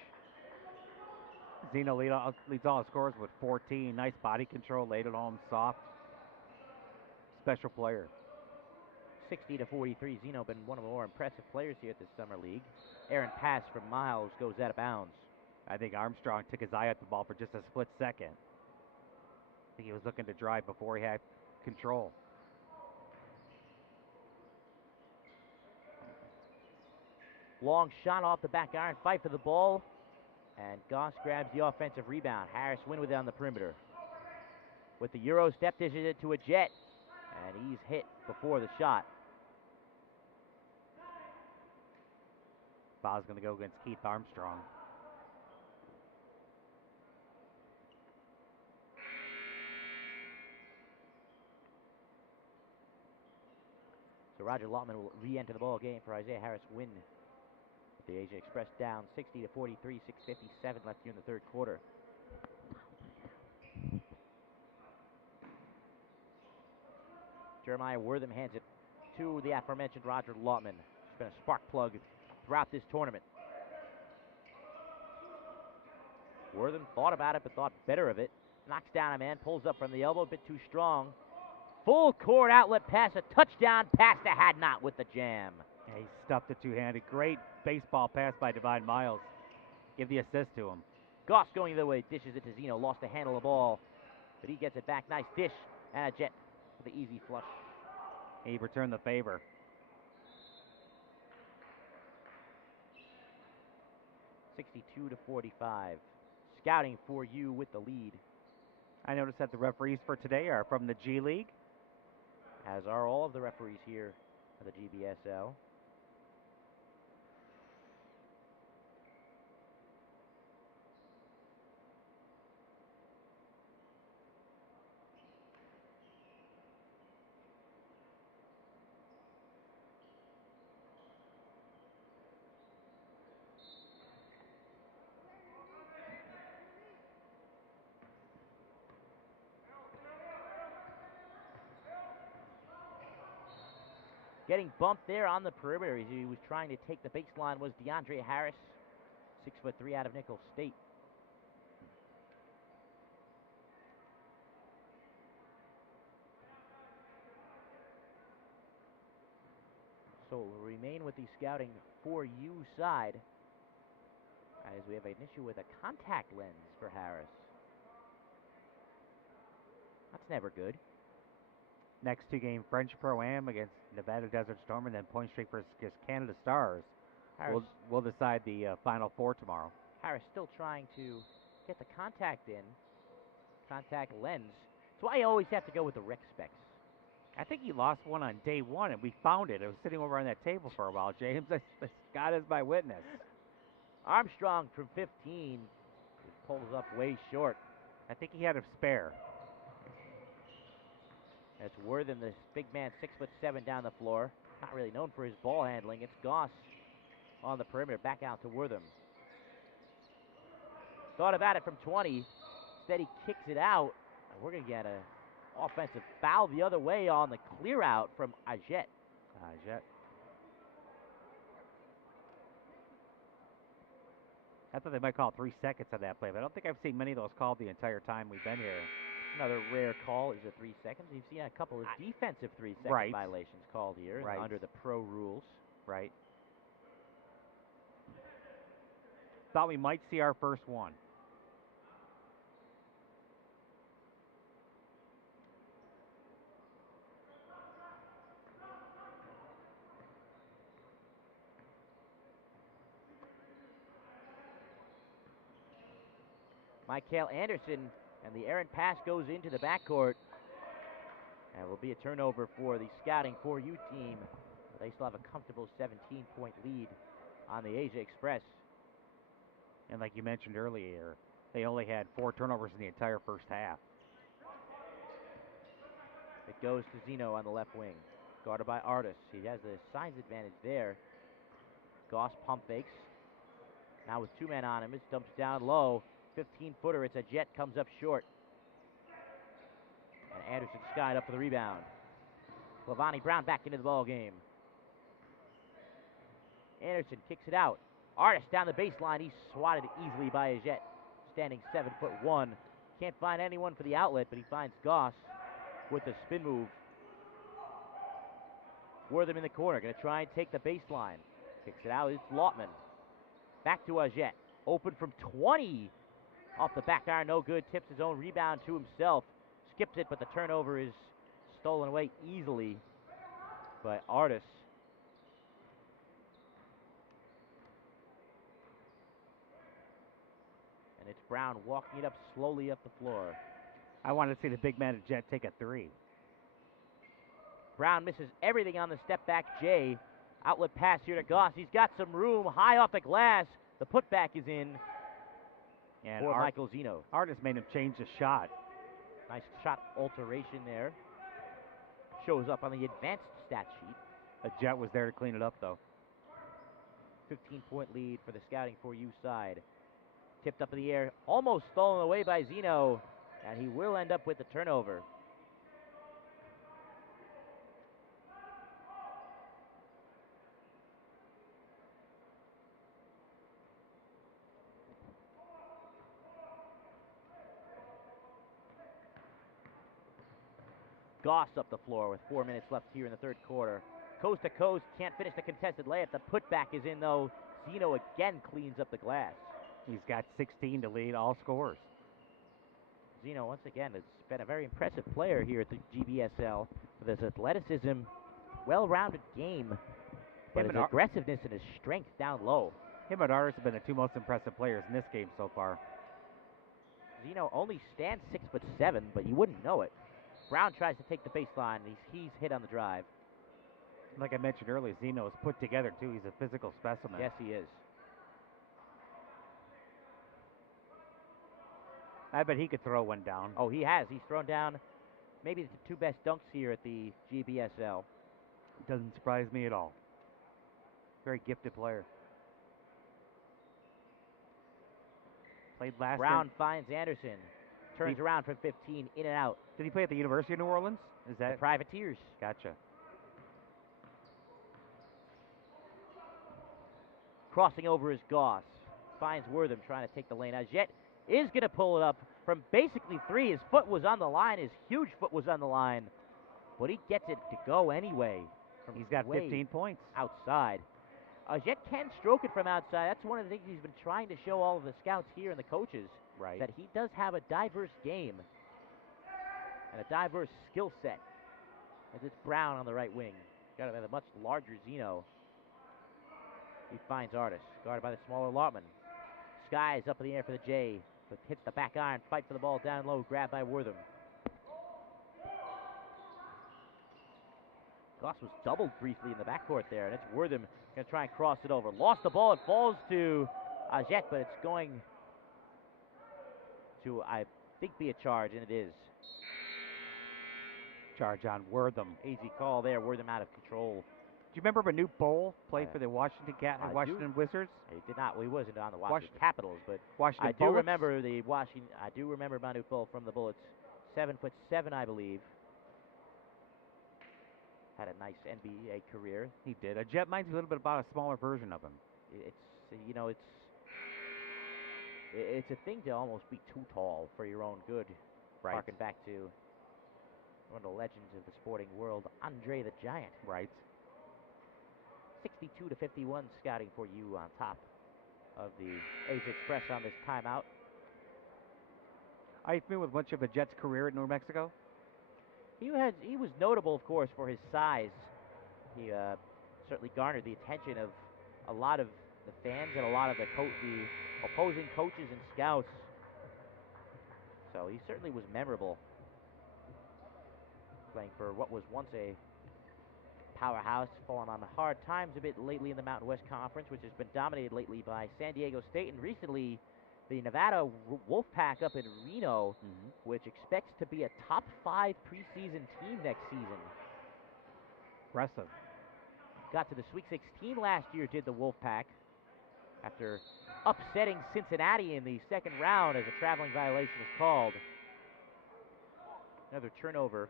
Zeno leads all scorers with 14. Nice body control, laid it home soft. Special player. 60-43. Zeno been one of the more impressive players here at the Summer League. Errant pass from Miles goes out of bounds. I think Armstrong took his eye off the ball for just a split second. I think he was looking to drive before he had control. Long shot off the back iron, fight for the ball. And Goss grabs the offensive rebound. Harris Wynn with it on the perimeter. With the Euro step, dishes it to a Jet. And he's hit before the shot. Foul's going to go against Keith Armstrong. So Roger Lotman will re-enter the ball game for Isaiah Harris Wynn. The Asia Express down 60-43, 6:57 left here in the third quarter. Jeremiah Wortham hands it to the aforementioned Roger Lautman. He's been a spark plug throughout this tournament. Wortham thought about it, but thought better of it. Knocks down a man, pulls up from the elbow, a bit too strong. Full court outlet pass, a touchdown pass to Hadnot with the jam. Yeah, he stuffed it two-handed. Great baseball pass by Divine Miles. Give the assist to him. Goss going the way, dishes it to Zeno, lost the handle of the ball, but he gets it back. Nice dish, and a Jet with the easy flush. He returned the favor. (62-45). Scouting for you with the lead. I noticed that the referees for today are from the G League. As are all of the referees here at the GBSL. Getting bumped there on the perimeter as he was trying to take the baseline was DeAndre Harris, 6'3" out of Nicholls State. So we'll remain with the scouting for you side as we have an issue with a contact lens for Harris. That's never good. Next two game French Pro-Am against Nevada Desert Storm, and then Point Street versus Canada Stars. We'll decide the Final Four tomorrow. Harris still trying to get the contact in. Contact lens. That's why you always have to go with the rec specs. I think he lost one on day one, and we found it. It was sitting over on that table for a while, James. God is my witness. Armstrong from 15 pulls up way short. I think he had a spare. That's Wortham, this big man, 6'7" down the floor. Not really known for his ball handling. It's Goss on the perimeter, back out to Wortham. Thought about it from 20. Instead, he kicks it out. And we're going to get an offensive foul the other way on the clear out from Ajet. I thought they might call 3 seconds on that play, but I don't think I've seen many of those called the entire time we've been here. Another rare call is a 3 seconds. You've seen a couple of defensive 3-second violations called here under the pro rules. Right. Thought we might see our first one. Michael Anderson, and the errant pass goes into the backcourt. And will be a turnover for the scouting for you team. They still have a comfortable 17-point lead on the Asia Express. And like you mentioned earlier, they only had 4 turnovers in the entire first half. It goes to Zeno on the left wing. Guarded by Artis. He has the size advantage there. Goss pump fakes. Now with 2 men on him, it dumps down low. 15-footer, it's a Jet, comes up short. And Anderson skied up for the rebound. Clavani Brown back into the ball game. Anderson kicks it out. Artis down the baseline. He's swatted easily by a Jet, standing 7'1". Can't find anyone for the outlet, but he finds Goss with the spin move. Wortham in the corner, going to try and take the baseline. Kicks it out. It's Lautman. Back to Ajet. Open from 20. Off the back iron, no good. Tips his own rebound to himself. Skips it, but the turnover is stolen away easily by Artis. And it's Brown walking it up slowly up the floor. I wanted to see the big man of Jet take a 3. Brown misses everything on the step back J. Outlet pass here to Goss. He's got some room high off the glass. The putback is in and for Michael Zeno. Artis made him change the shot. Nice shot alteration there. Shows up on the advanced stat sheet. A Jet was there to clean it up, though. 15-point lead for the scouting for you side. Tipped up in the air, almost stolen away by Zeno, and he will end up with the turnover. Goss up the floor with 4 minutes left here in the third quarter. Coast to coast, can't finish the contested layup. The putback is in, though. Zeno again cleans up the glass. He's got 16 to lead all scores. Zeno, once again, has been a very impressive player here at the GBSL with his athleticism, well-rounded game, but his aggressiveness and his strength down low. Him and Artis have been the two most impressive players in this game so far. Zeno only stands 6'7", but you wouldn't know it. Brown tries to take the baseline. He's hit on the drive. Like I mentioned earlier, Zeno is put together, too. He's a physical specimen. Yes, he is. I bet he could throw one down. Oh, he has. He's thrown down maybe the two best dunks here at the GBSL. Doesn't surprise me at all. Very gifted player. Played last Brown finds Anderson. Turns around from 15, in and out. Did he play at the University of New Orleans? Is that the Privateers? Gotcha. Crossing over is Goss. Finds Wortham trying to take the lane. Ajet is going to pull it up from basically 3. His foot was on the line. His huge foot was on the line. But he gets it to go anyway. He's got 15 points. Outside. Ajet can stroke it from outside. That's one of the things he's been trying to show all of the scouts here and the coaches. Right. That he does have a diverse game. And a diverse skill set. As it's Brown on the right wing. Got a much larger Zeno. He finds Artis, guarded by the smaller Lautman. Sky is up in the air for the J, but hits the back iron, fight for the ball down low, grabbed by Wortham. Goss was doubled briefly in the backcourt there, and it's Wortham going to try and cross it over. Lost the ball, it falls to Ajet, but it's going to, I think, be a charge, and it is. Charge on Wortham. Easy call there, Wortham out of control. Do you remember Manute Bol played for the Washington Wizards? He did not. He wasn't on the Washington Capitals, but Washington I do Bullets? remember the Washington. I do remember Manute Bol from the Bullets. 7'7", I believe. Had a nice NBA career. He did. A Jet reminds me a little bit about a smaller version of him. It's a thing to almost be too tall for your own good. Right. Harking back to one of the legends of the sporting world, Andre the Giant. Right. 62-51 scouting for you on top of the Asia Express on this timeout. Are you familiar with much of a Jet's career at New Mexico? He was notable, of course, for his size. He certainly garnered the attention of a lot of the fans and a lot of the opposing coaches and scouts. So he certainly was memorable, playing for what was once a powerhouse, fallen on hard times a bit lately in the Mountain West Conference, which has been dominated lately by San Diego State, and recently the Nevada Wolfpack up in Reno, which expects to be a top 5 preseason team next season. Impressive. Got to the Sweet 16 last year, did the Wolfpack, after upsetting Cincinnati in the second round as a traveling violation was called. Another turnover.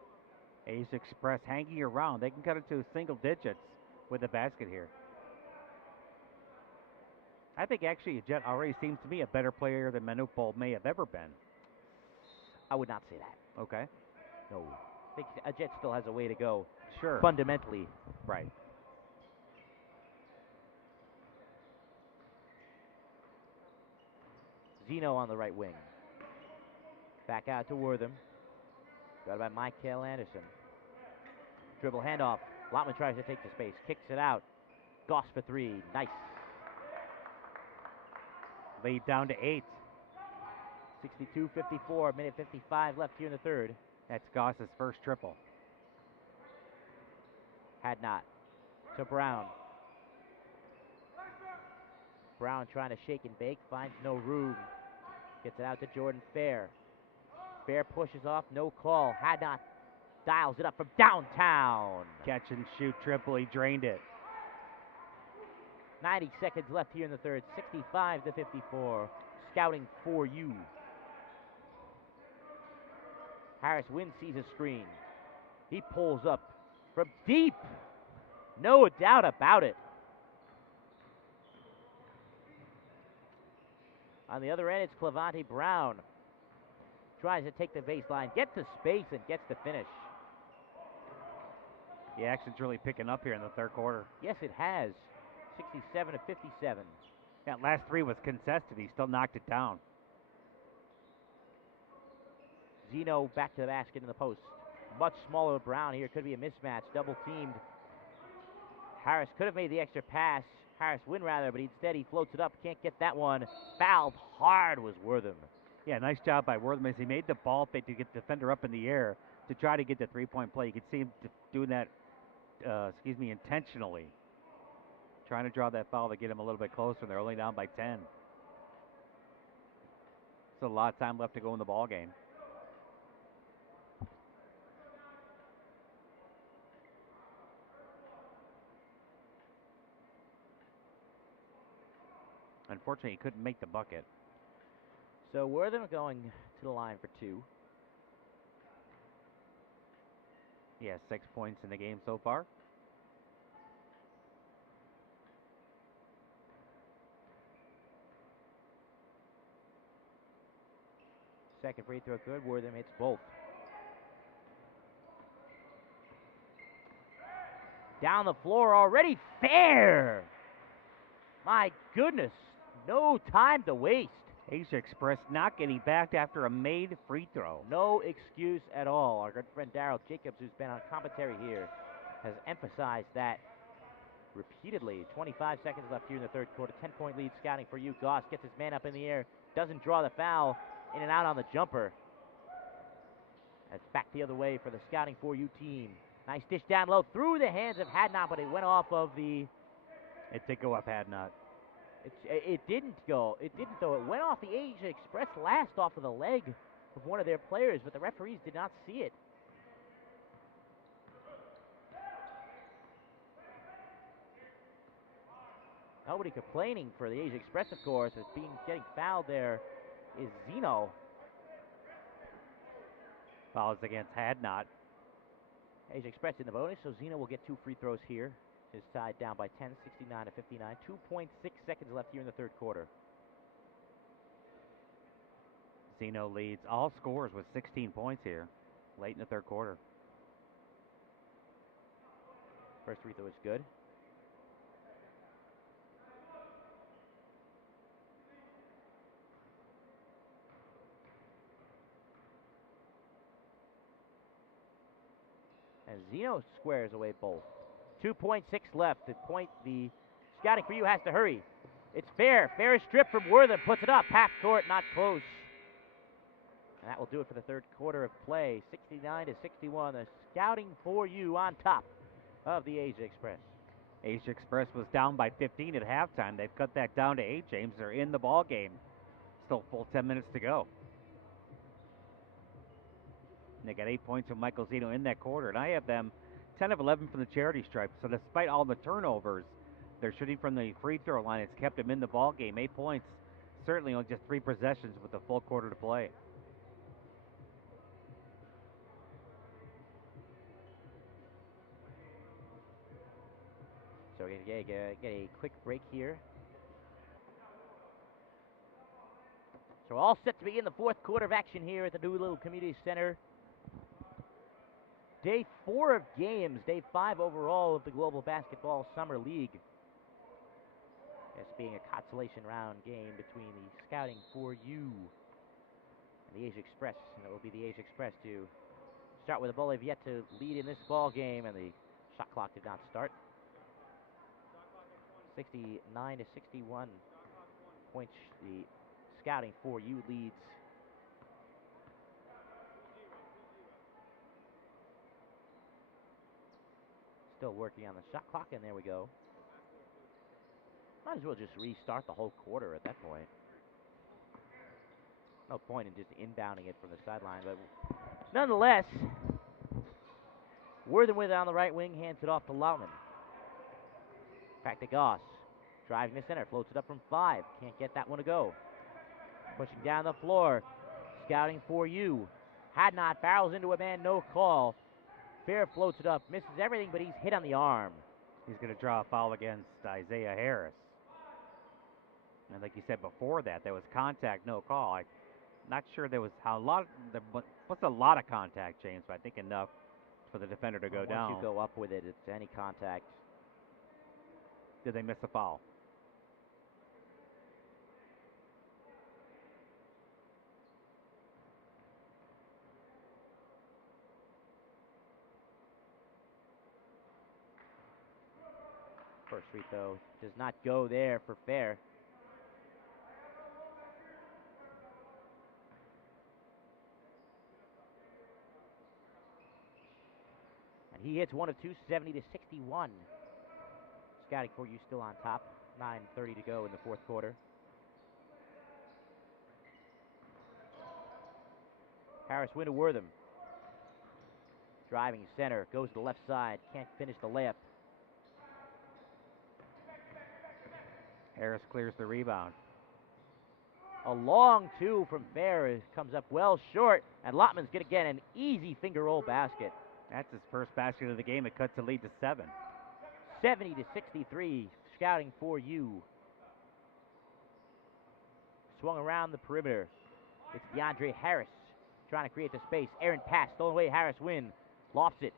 Ace Express hanging around. They can cut it to single digits with the basket here. I think actually Jet already seems to me a better player than Manute Bol may have ever been. I would not say that. Okay. No. I think Jet still has a way to go. Sure. Fundamentally. Right. Zeno on the right wing. Back out to Wortham. Got by Michael Anderson. Dribble handoff. Lautman tries to take the space. Kicks it out. Goss for 3. Nice. Lead down to 8. 62-54. Minute 55 left here in the third. That's Goss's first triple. Had not. To Brown. Brown trying to shake and bake. Finds no room. Gets it out to Jordan Fair. Fair pushes off. No call. Had not. Dials it up from downtown. Catch and shoot triple. He drained it. 90 seconds left here in the third. 65-54. Scouting for you. Harris Wynn sees a screen. He pulls up from deep. No doubt about it. On the other end, it's Clevante Brown. Tries to take the baseline, gets to space, and gets the finish. The action's really picking up here in the third quarter. Yes, it has. 67 to 57. That last three was contested. He still knocked it down. Zeno back to the basket in the post. Much smaller Brown here. Could be a mismatch. Double teamed. Harris could have made the extra pass. Harris Winrather, but instead he floats it up. Can't get that one. Fouled hard was Wortham. Yeah, nice job by Wortham as he made the ball fake to get the defender up in the air to try to get the three-point play. You could see him doing that, intentionally. Trying to draw that foul to get him a little bit closer. They're only down by 10. So a lot of time left to go in the ball game. Unfortunately, he couldn't make the bucket. So Wortham going to the line for two. He has 6 points in the game so far. Second free throw good. Wortham hits both. Down the floor already. Fair. My goodness. No time to waste. Asia Express not getting back after a made free throw. No excuse at all. Our good friend Darryl Jacobs, who's been on commentary here, has emphasized that repeatedly. 25 seconds left here in the third quarter. 10-point lead scouting for you. Goss gets his man up in the air. Doesn't draw the foul. In and out on the jumper. That's back the other way for the scouting for you team. Nice dish down low through the hands of Hadnot, but it went off of the... It did go up Hadnot. It didn't go. It didn't, though. It went off the Asia Express last off of the leg of one of their players, but the referees did not see it. Nobody complaining for the Asia Express, of course. Getting fouled there is Zeno. Fouls against Hadnot. Asia Express in the bonus, so Zeno will get two free throws here. Is tied down by 10, 69 to 59. 2.6 seconds left here in the third quarter. Zeno leads all scorers with 16 points here, late in the third quarter. First free throw is good. And Zeno squares away both. 2.6 left. The scouting for you has to hurry. It's fair. Fair strip from Wortham. Puts it up. Half court, not close. And that will do it for the third quarter of play. 69 to 61. The scouting for you on top of the Asia Express. Asia Express was down by 15 at halftime. They've cut that down to 8, James. They're in the ball game. Still full 10 minutes to go. And they got 8 points from Michael Zeno in that quarter. And I have them 10 of 11 from the charity stripe. So despite all the turnovers, they're shooting from the free throw line. It's kept them in the ball game. 8 points, certainly on just 3 possessions with a full quarter to play. So we're going to get a quick break here. So we're all set to begin the fourth quarter of action here at the Doolittle Community Center. Day 4 of games, day 5 overall of the Global Basketball Summer League. This being a consolation round game between the scouting for you and the Asia Express. And it will be the Asia Express to start with the ball. They've yet to lead in this ball game, and the shot clock did not start. 69 to 61 points. The scouting for you leads. Still working on the shot clock, and there we go. Might as well just restart the whole quarter at that point. No point in just inbounding it from the sideline, but nonetheless, Wortham with it on the right wing, hands it off to Lautman. Back to Goss. Driving the center, floats it up from 5. Can't get that one to go. Pushing down the floor. Scouting for you. Hadnot barrels into a man, no call. Fair floats it up, misses everything, but he's hit on the arm. He's going to draw a foul against Isaiah Harris. And like you said before that, there was contact, no call. I'm not sure there was a lot of contact, James, but I think enough for the defender to go Once down. you go up with it, it's any contact. Did they miss a foul? First free throw does not go there for fair. And he hits one of two, 70 to 61. Scouting for you still on top. 9:30 to go in the fourth quarter. Harris win to Wortham. Driving center, goes to the left side, can't finish the layup. Harris clears the rebound. A long two from Fair comes up well short, and Lottman's going to get an easy finger roll basket. That's his first basket of the game. It cuts the lead to 7. 70 to 63, scouting for you. Swung around the perimeter. It's DeAndre Harris trying to create the space. Aaron pass, stolen away, Harris win. Lofts it.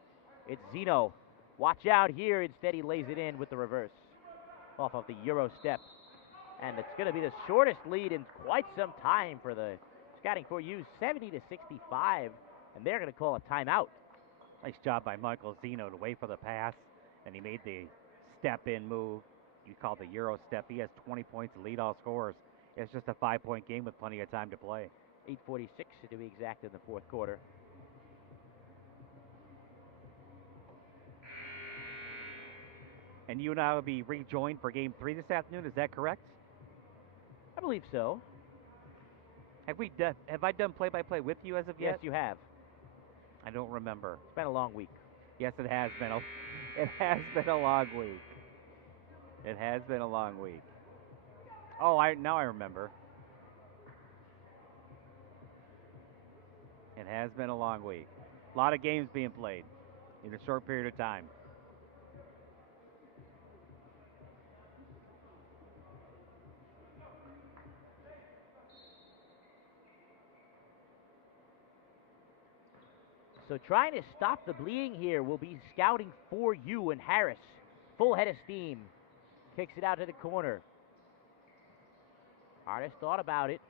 It's Zeno. Watch out here. Instead, he lays it in with the reverse off of the Euro step. And it's going to be the shortest lead in quite some time for the scouting for you, 70 to 65. And they're going to call a timeout. Nice job by Michael Zeno to wait for the pass, and he made the step-in move. You call the Euro step. He has 20 points to lead all scorers. It's just a 5-point game with plenty of time to play. 8:46 to be exact in the fourth quarter. And you and I will be rejoined for Game 3 this afternoon. Is that correct? I believe so. Have I done play-by-play with you as of yet? Yes, you have. I don't remember. It's been a long week. Yes, it has been. It has been a long week. It has been a long week. Oh, now I remember. It has been a long week. A lot of games being played in a short period of time. So trying to stop the bleeding here will be scouting for you, and Harris, full head of steam, kicks it out to the corner. Artist thought about it.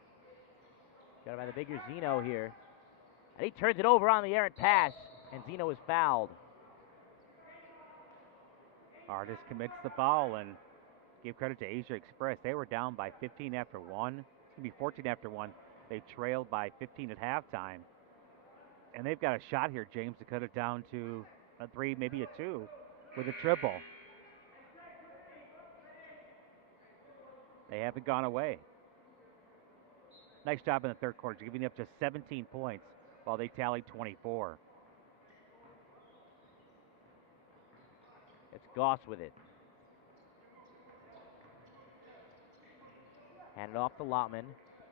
Got by the bigger Zeno here. And he turns it over on the errant pass, and Zeno is fouled. Artist commits the foul, and give credit to Asia Express. They were down by 15 after 1. It's going to be 14 after 1. They trailed by 15 at halftime. And they've got a shot here, James, to cut it down to a 3, maybe a 2, with a triple. They haven't gone away. Nice job in the third quarter, giving up just 17 points while they tallied 24. It's Goss with it. Handed off to Lottman.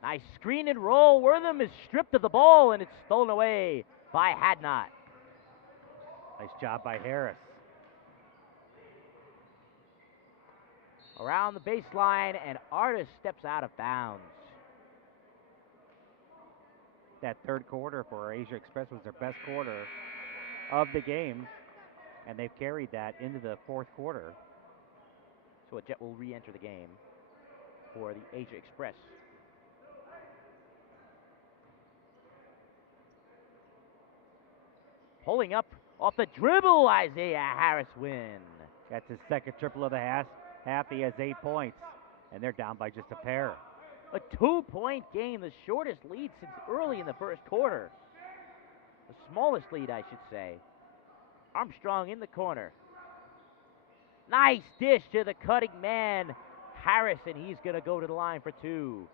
Nice screen and roll. Wortham is stripped of the ball, and it's stolen away by Hadnot. Nice job by Harris. Around the baseline, and Artist steps out of bounds. That third quarter for Asia Express was their best quarter of the game, and they've carried that into the fourth quarter. So a Jet will re-enter the game for the Asia Express. Pulling up off the dribble, Isaiah Harris win. That's his second triple of the half. He has 8 points, and they're down by just a pair. A 2-point game, the shortest lead since early in the first quarter. The smallest lead, I should say. Armstrong in the corner. Nice dish to the cutting man, Harris, and he's going to go to the line for 2.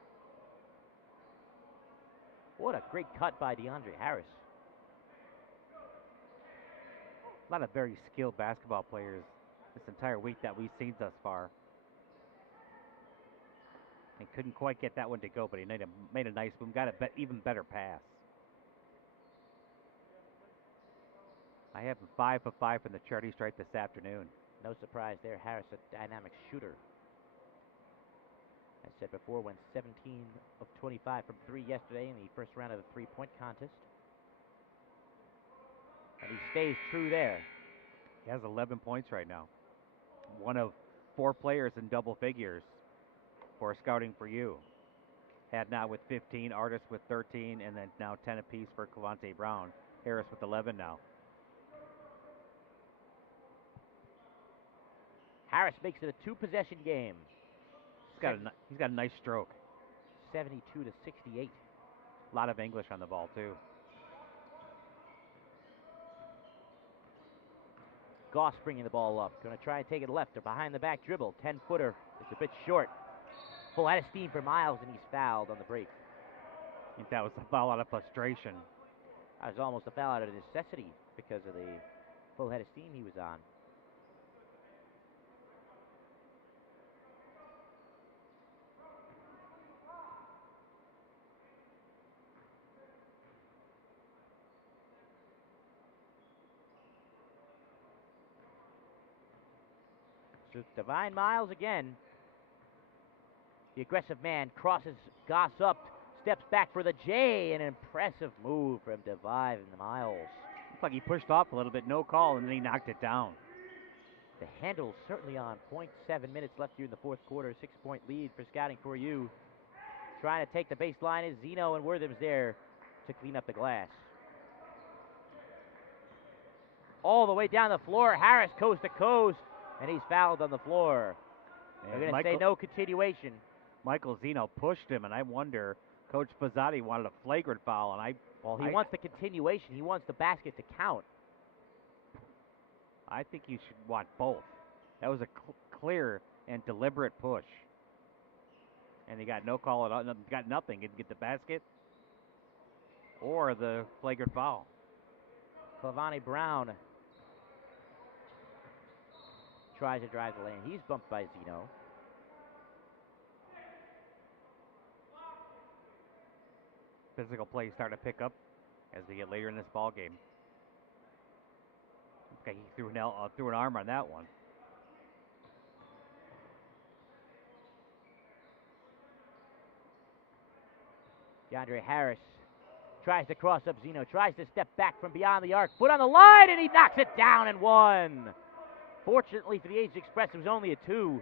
What a great cut by DeAndre Harris. A lot of very skilled basketball players this entire week that we've seen thus far. And couldn't quite get that one to go, but he made a nice move, got an even better pass. I have him 5 for 5 from the charity stripe this afternoon. No surprise there, Harris, a dynamic shooter. I said before, went 17 of 25 from 3 yesterday in the first round of the three-point contest. And he stays true there. He has 11 points right now. One of 4 players in double figures for Scouting for You. Hadnot with 15, Artis with 13, and then now 10 apiece for Clevante Brown. Harris with 11 now. Harris makes it a 2-possession game. He's got a nice stroke. 72 to 68. A lot of English on the ball, too. Goss bringing the ball up. Going to try and take it left or behind the back dribble. 10-footer. It's a bit short. Full head of steam for Miles, and he's fouled on the break. I think that was a foul out of frustration. That was almost a foul out of necessity because of the full head of steam he was on. So Divine Miles again. The aggressive man crosses Goss up, steps back for the J. An impressive move from Divine Miles. Looks like he pushed off a little bit, no call, and then he knocked it down. The handle's certainly on point. 7 minutes left here in the fourth quarter. 6-point lead for Scouting for You. Trying to take the baseline is Zeno, and Wortham's there to clean up the glass. All the way down the floor, Harris coast to coast, and he's fouled on the floor. They're going to say no continuation. Michael Zeno pushed him, and I wonder, Coach Pizzotti wanted a flagrant foul, and he wants the continuation. He wants the basket to count. I think you should want both. That was a clear and deliberate push. And he got no call at all. Got nothing. He didn't get the basket or the flagrant foul. Clevante Brown tries to drive the lane. He's bumped by Zeno. Physical play starting to pick up as we get later in this ball game. Okay, he threw an arm on that one. DeAndre Harris tries to cross up Zeno, tries to step back from beyond the arc, foot on the line, and he knocks it down and one. Fortunately for the Age Express, it was only a 2,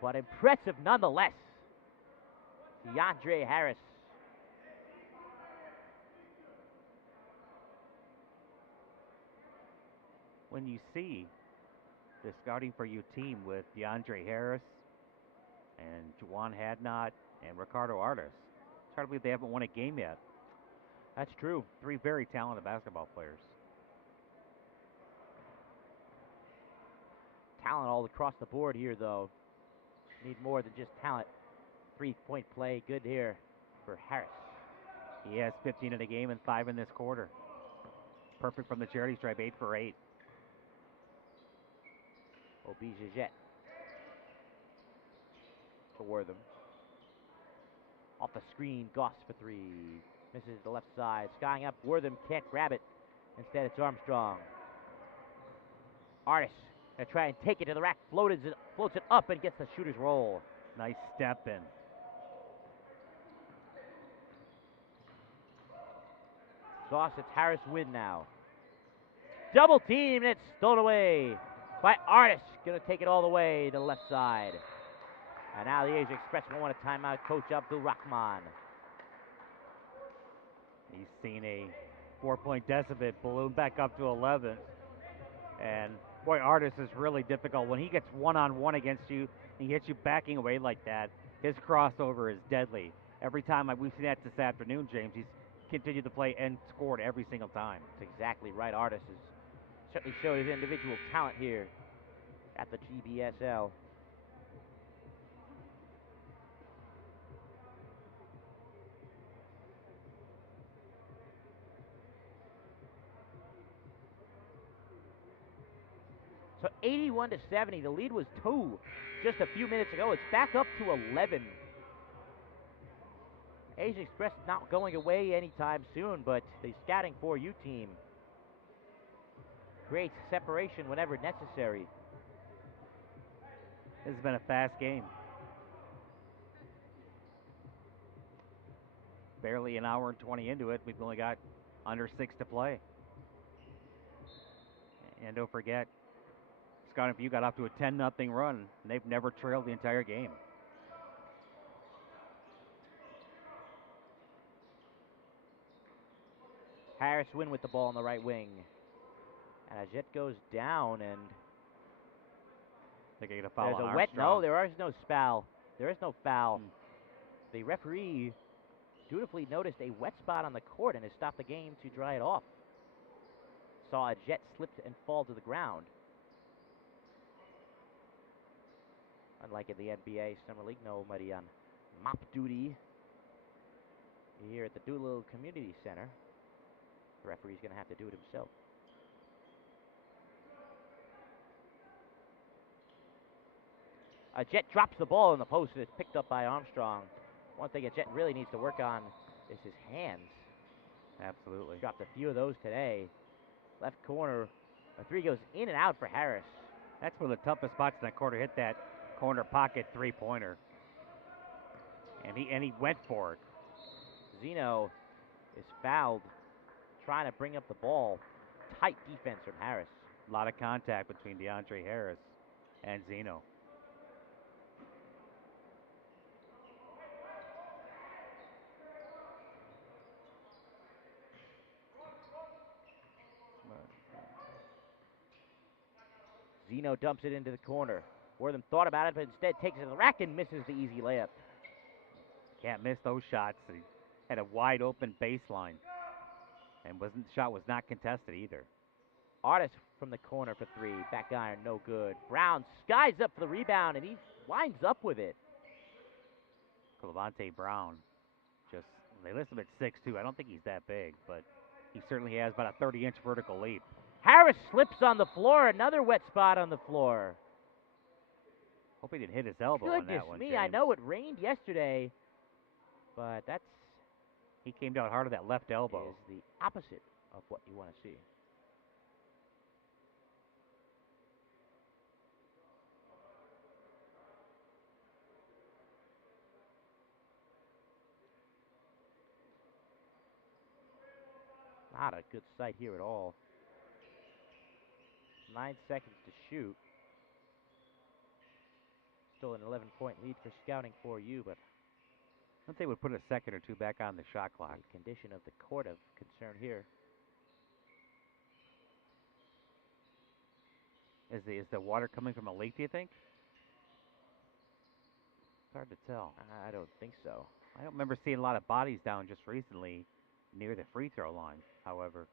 but impressive nonetheless. DeAndre Harris. When you see the Scouting for You team with DeAndre Harris and Juwan Hadnot and Ricardo Artis, it's hard to believe they haven't won a game yet. That's true. 3 very talented basketball players. Talent all across the board here, though. Need more than just talent. 3-point play, good here for Harris. He has 15 in the game and 5 in this quarter. Perfect from the charity stripe, 8 for 8. Obijajet for Wortham. Off the screen, Goss for 3. Misses the left side. Skying up, Wortham can't grab it. Instead, it's Armstrong. Artis gonna try and take it to the rack. Floats it up and gets the shooter's roll. Nice step in. Goss, it's Harris win now. Double team, and it's stolen away by Artis. Gonna take it all the way to the left side. And now the Asia Express will want a timeout. Coach Abdul Rahman. He's seen a 4-point deficit balloon back up to 11. And boy, Artis is really difficult. When he gets one-on-one against you and he gets you backing away like that, his crossover is deadly. Every time we've seen that this afternoon, James, he's continued to play and scored every single time. That's exactly right. Artis has certainly showed his individual talent here at the GBSL. So 81 to 70. The lead was 2 just a few minutes ago. It's back up to 11. Asia Express not going away anytime soon, but the Scouting for You team creates separation whenever necessary. This has been a fast game. Barely an hour and 20 into it. We've only got under 6 to play. And don't forget, Scott, if you got off to a 10-0 run, and they've never trailed the entire game. Harris Wynn with the ball on the right wing. And as Jet goes down, and They get a foul there's on a wet. Armstrong. No, there is no foul. There is no foul. The referee dutifully noticed a wet spot on the court and has stopped the game to dry it off. Saw a Jet slip and fall to the ground. Unlike in the NBA Summer League, nobody on mop duty here at the Doolittle Community Center. The referee's going to have to do it himself. Jet drops the ball in the post, and it's picked up by Armstrong. One thing Jet really needs to work on is his hands. Absolutely. Dropped a few of those today. Left corner, a three goes in and out for Harris. That's one of the toughest spots in that quarter. Hit that corner pocket three-pointer. And he went for it. Zeno is fouled, trying to bring up the ball. Tight defense from Harris. A lot of contact between DeAndre Harris and Zeno. Zeno dumps it into the corner. Wortham thought about it, but instead takes it to the rack and misses the easy layup. Can't miss those shots. He had a wide open baseline. And the shot was not contested either. Artis from the corner for three. Back iron, no good. Brown skies up for the rebound, and he winds up with it. Clevante Brown, they list him at 6'2". I don't think he's that big, but he certainly has about a 30-inch vertical leap. Harris slips on the floor. Another wet spot on the floor. Hope he didn't hit his elbow on that one, Goodness me, James. I know it rained yesterday, but he came down hard on that left elbow. Is the opposite of what you want to see. Not a good sight here at all. 9 seconds to shoot. Still an 11-point lead for scouting for you, but I think they would put a second or two back on the shot clock. The condition of the court of concern here. Is the water coming from a leak, do you think? It's hard to tell. I don't think so. I don't remember seeing a lot of bodies down just recently near the free throw line, however.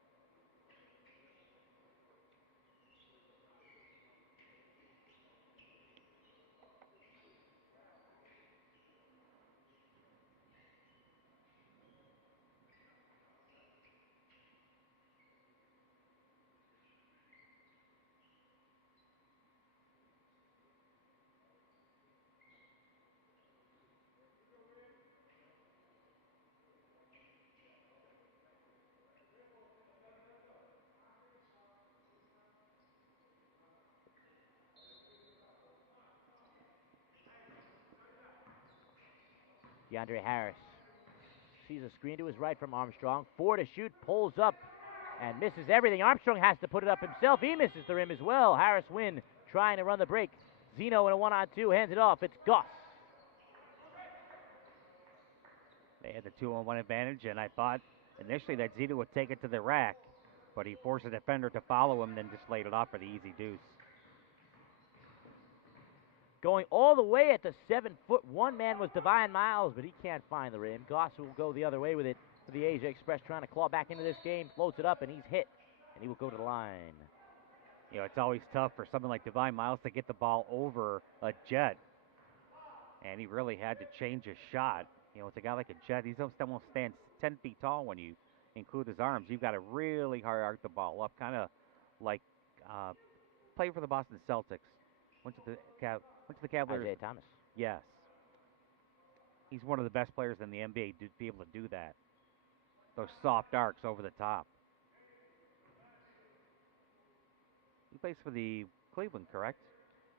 DeAndre Harris sees a screen to his right from Armstrong. 4 to shoot, pulls up, and misses everything. Armstrong has to put it up himself. He misses the rim as well. Harris Wynn trying to run the break. Zeno in a 1-on-2, hands it off. It's Goss. They had the 2-on-1 advantage, and I thought initially that Zeno would take it to the rack, but he forced the defender to follow him and then just laid it off for the easy deuce. Going all the way at the 7-foot-1 man was Divine Miles, but he can't find the rim. Goss will go the other way with it for the Asia Express, trying to claw back into this game. Floats it up, and he's hit, and he will go to the line. You know, it's always tough for someone like Divine Miles to get the ball over a Jet, and he really had to change his shot. You know, it's a guy like a Jet. He's almost stands 10 feet tall when you include his arms. You've got to really hard arc the ball up, kind of like play for the Boston Celtics. Went to the Cavaliers. Isaiah Thomas. Yes. He's one of the best players in the NBA to be able to do that. Those soft arcs over the top. He plays for the Cleveland, correct?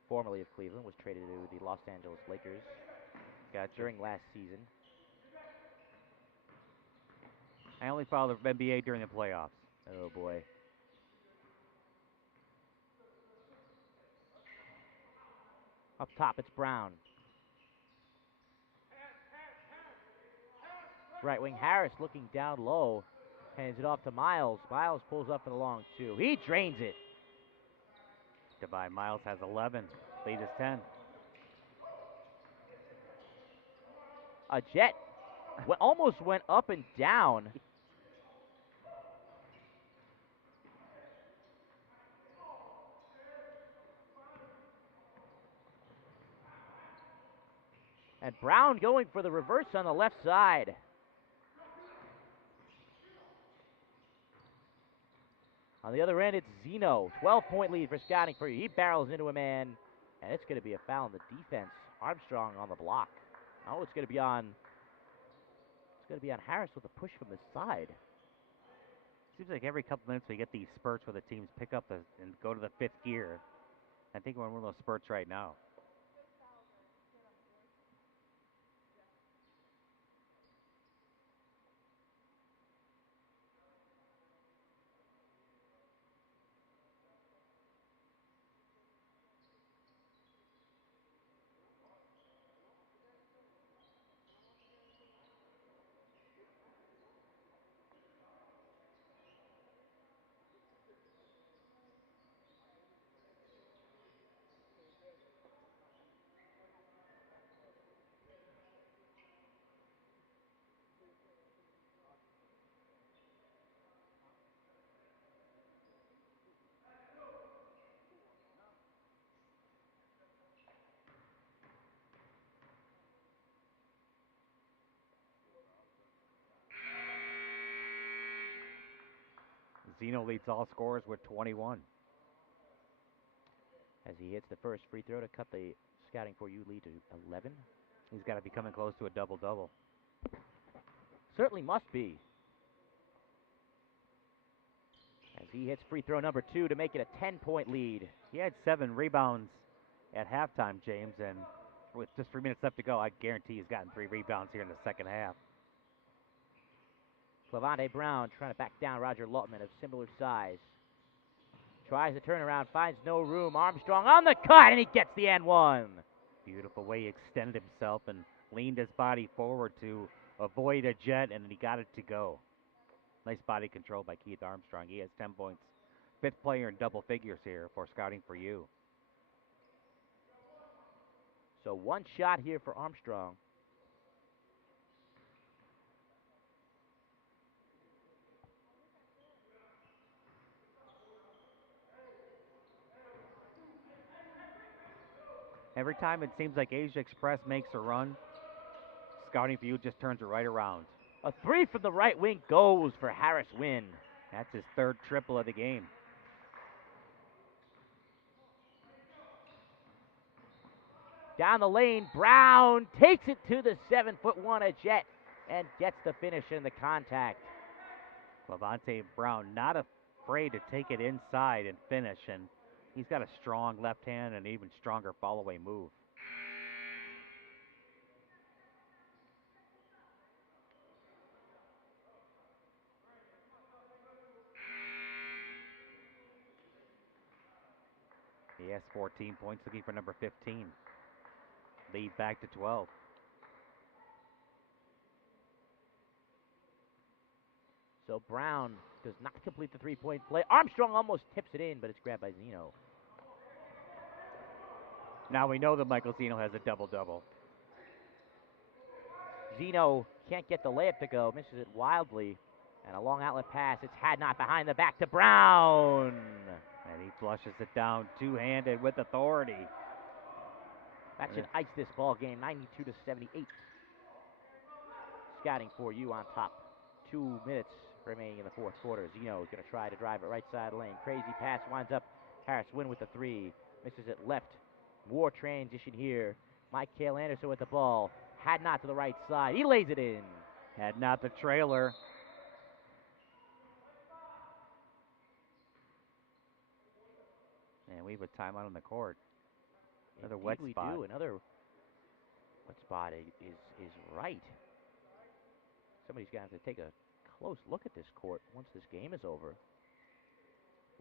Formerly of Cleveland, was traded to the Los Angeles Lakers. Gotcha. During last season. I only follow the NBA during the playoffs. Oh, boy. Up top, it's Brown. Right wing Harris looking down low. Hands it off to Miles. Miles pulls up and along two. He drains it. Goodbye. Miles has 11. Lead is 10. A Jet almost went up and down. And Brown going for the reverse on the left side. On the other end, it's Zeno. 12-point lead for Scouting for you. He barrels into a man, and it's going to be a foul on the defense. Armstrong on the block. Oh, it's going to be on Harris with a push from the side. Seems like every couple minutes we get these spurts where the teams pick up and go to the fifth gear. I think we're in one of those spurts right now. Zeno leads all scorers with 21. As he hits the first free throw to cut the Scouting for you lead to 11. He's got to be coming close to a double-double. Certainly must be. As he hits free throw number 2 to make it a 10-point lead. He had 7 rebounds at halftime, James, and with just 3 minutes left to go, I guarantee he's gotten 3 rebounds here in the second half. Clevante Brown trying to back down Roger Lutman of similar size. Tries to turn around, finds no room. Armstrong on the cut, and he gets the N1. Beautiful way he extended himself and leaned his body forward to avoid a jet, and he got it to go. Nice body control by Keith Armstrong. He has 10 points. 5th player in double figures here for Scouting for you. So one shot here for Armstrong. Every time it seems like Asia Express makes a run, Scouting for you just turns it right around. A 3 from the right wing goes for Harris Wynn. That's his 3rd triple of the game. Down the lane, Brown takes it to the 7'1" a Jet and gets the finish in the contact. Clevante Brown not afraid to take it inside and finish, and he's got a strong left hand and even stronger follow-away move. He has 14 points, looking for number 15. Lead back to 12. So Brown does not complete the 3-point play. Armstrong almost tips it in, but it's grabbed by Zeno. Now we know that Michael Zeno has a double-double. Zeno can't get the layup to go, misses it wildly. And a long outlet pass. It's Hadnot behind the back to Brown. And he flushes it down two-handed with authority. That should ice this ball game, 92-78. Scouting for you on top. 2 minutes remaining in the fourth quarter. Zeno is going to try to drive it right side lane. Crazy pass winds up. Harris Wynn with the 3. Misses it left. War transition here. Mike Cale Anderson with the ball. Hadnot to the right side. He lays it in. Hadnot the trailer. And we have a timeout on the court. Another Indeed wet we spot. do. Another wet spot is right. Somebody's going to have to take a close look at this court once this game is over.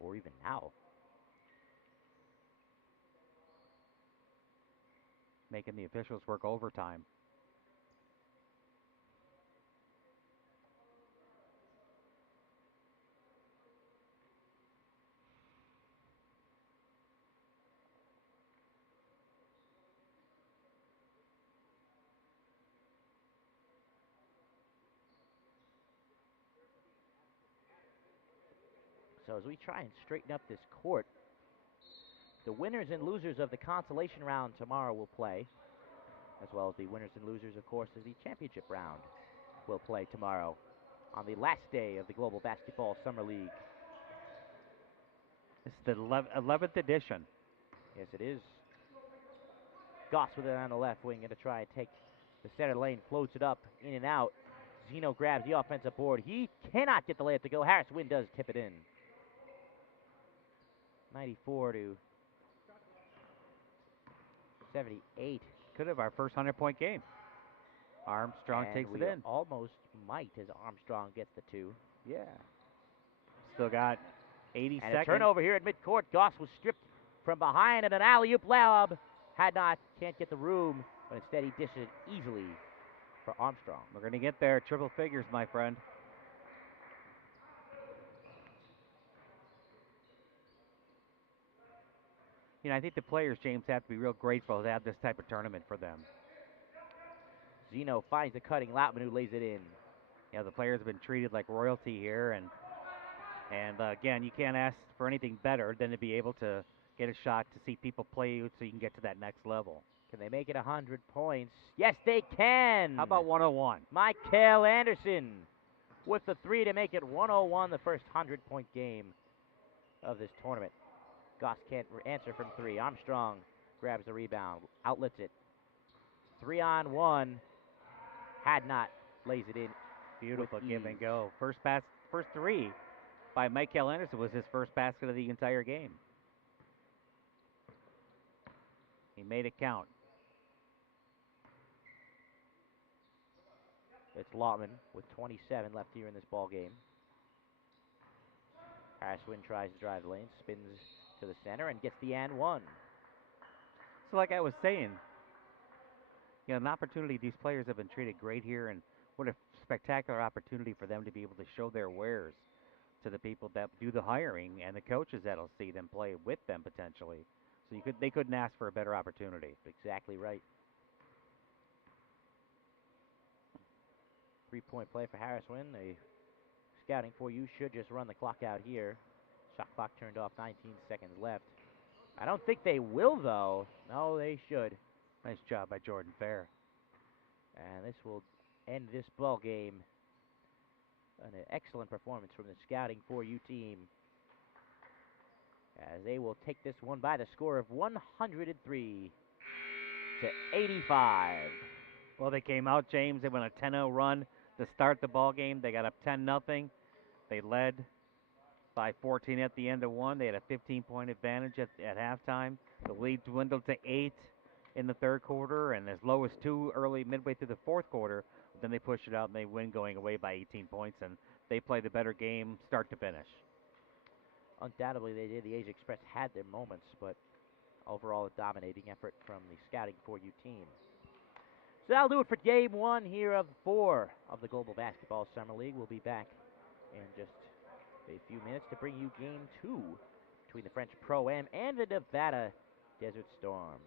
Or even now. making the officials work overtime. So as we try and straighten up this court, the winners and losers of the consolation round tomorrow will play, as well as the winners and losers, of course, of the championship round will play tomorrow on the last day of the Global Basketball Summer League. This is the 11th edition. Yes, it is. Goss with it on the left wing, going to try and take the center lane, floats it up, in and out. Zeno grabs the offensive board. He cannot get the layup to go. Harris Wynn does tip it in. 94 to 78. Could have our first 100-point game. Armstrong And takes it we in. almost might as Armstrong gets the two. Yeah. Still got 80 And seconds. a turnover here at midcourt. Goss was stripped from behind and an alley-oop lob. Can't get the room, but instead he dishes it easily for Armstrong. We're going to get there. Triple figures, my friend. You know, I think the players, James, have to be real grateful to have this type of tournament for them. Zeno finds the cutting Lautman, who lays it in. You know, the players have been treated like royalty here, and again, you can't ask for anything better than to be able to get a shot to see people play you so you can get to that next level. Can they make it 100 points? Yes, they can. How about 101? Michael Anderson with the three to make it 101, the first 100-point game of this tournament. Goss can't answer from three. Armstrong grabs the rebound, outlets it. 3-on-1. Hadnot lays it in. Beautiful give and go. First three by Michael Anderson was his first basket of the entire game. He made it count. It's Lautman with 27 left here in this ball game. Harris Wynn tries to drive the lane, spins to the center, and gets the and one. So like I was saying, you know, an opportunity, these players have been treated great here, and what a spectacular opportunity for them to be able to show their wares to the people that do the hiring and the coaches that'll see them play with them potentially. So they couldn't ask for a better opportunity. Exactly right. 3-point play for Harris Wynn. A scouting for you should just run the clock out here. Shot clock turned off, 19 seconds left. I don't think they will, though. No, they should. Nice job by Jordan Fair. And this will end this ball game. An excellent performance from the scouting for you team, as they will take this one by the score of 103 to 85. Well, they came out, James. They went a 10-0 run to start the ball game. They got up 10-0. They led by 14 at the end of one. They had a 15-point advantage at halftime. The lead dwindled to 8 in the third quarter, and as low as 2 midway through the fourth quarter. Then they push it out and they win, going away by 18 points, and they play the better game start to finish. Undoubtedly they did. The Asia Express had their moments, but overall a dominating effort from the scouting for you team. So that'll do it for game one here of 4 of the Global Basketball Summer League. We'll be back in just a few minutes to bring you game 2 between the French Pro-Am and the Nevada Desert Storm.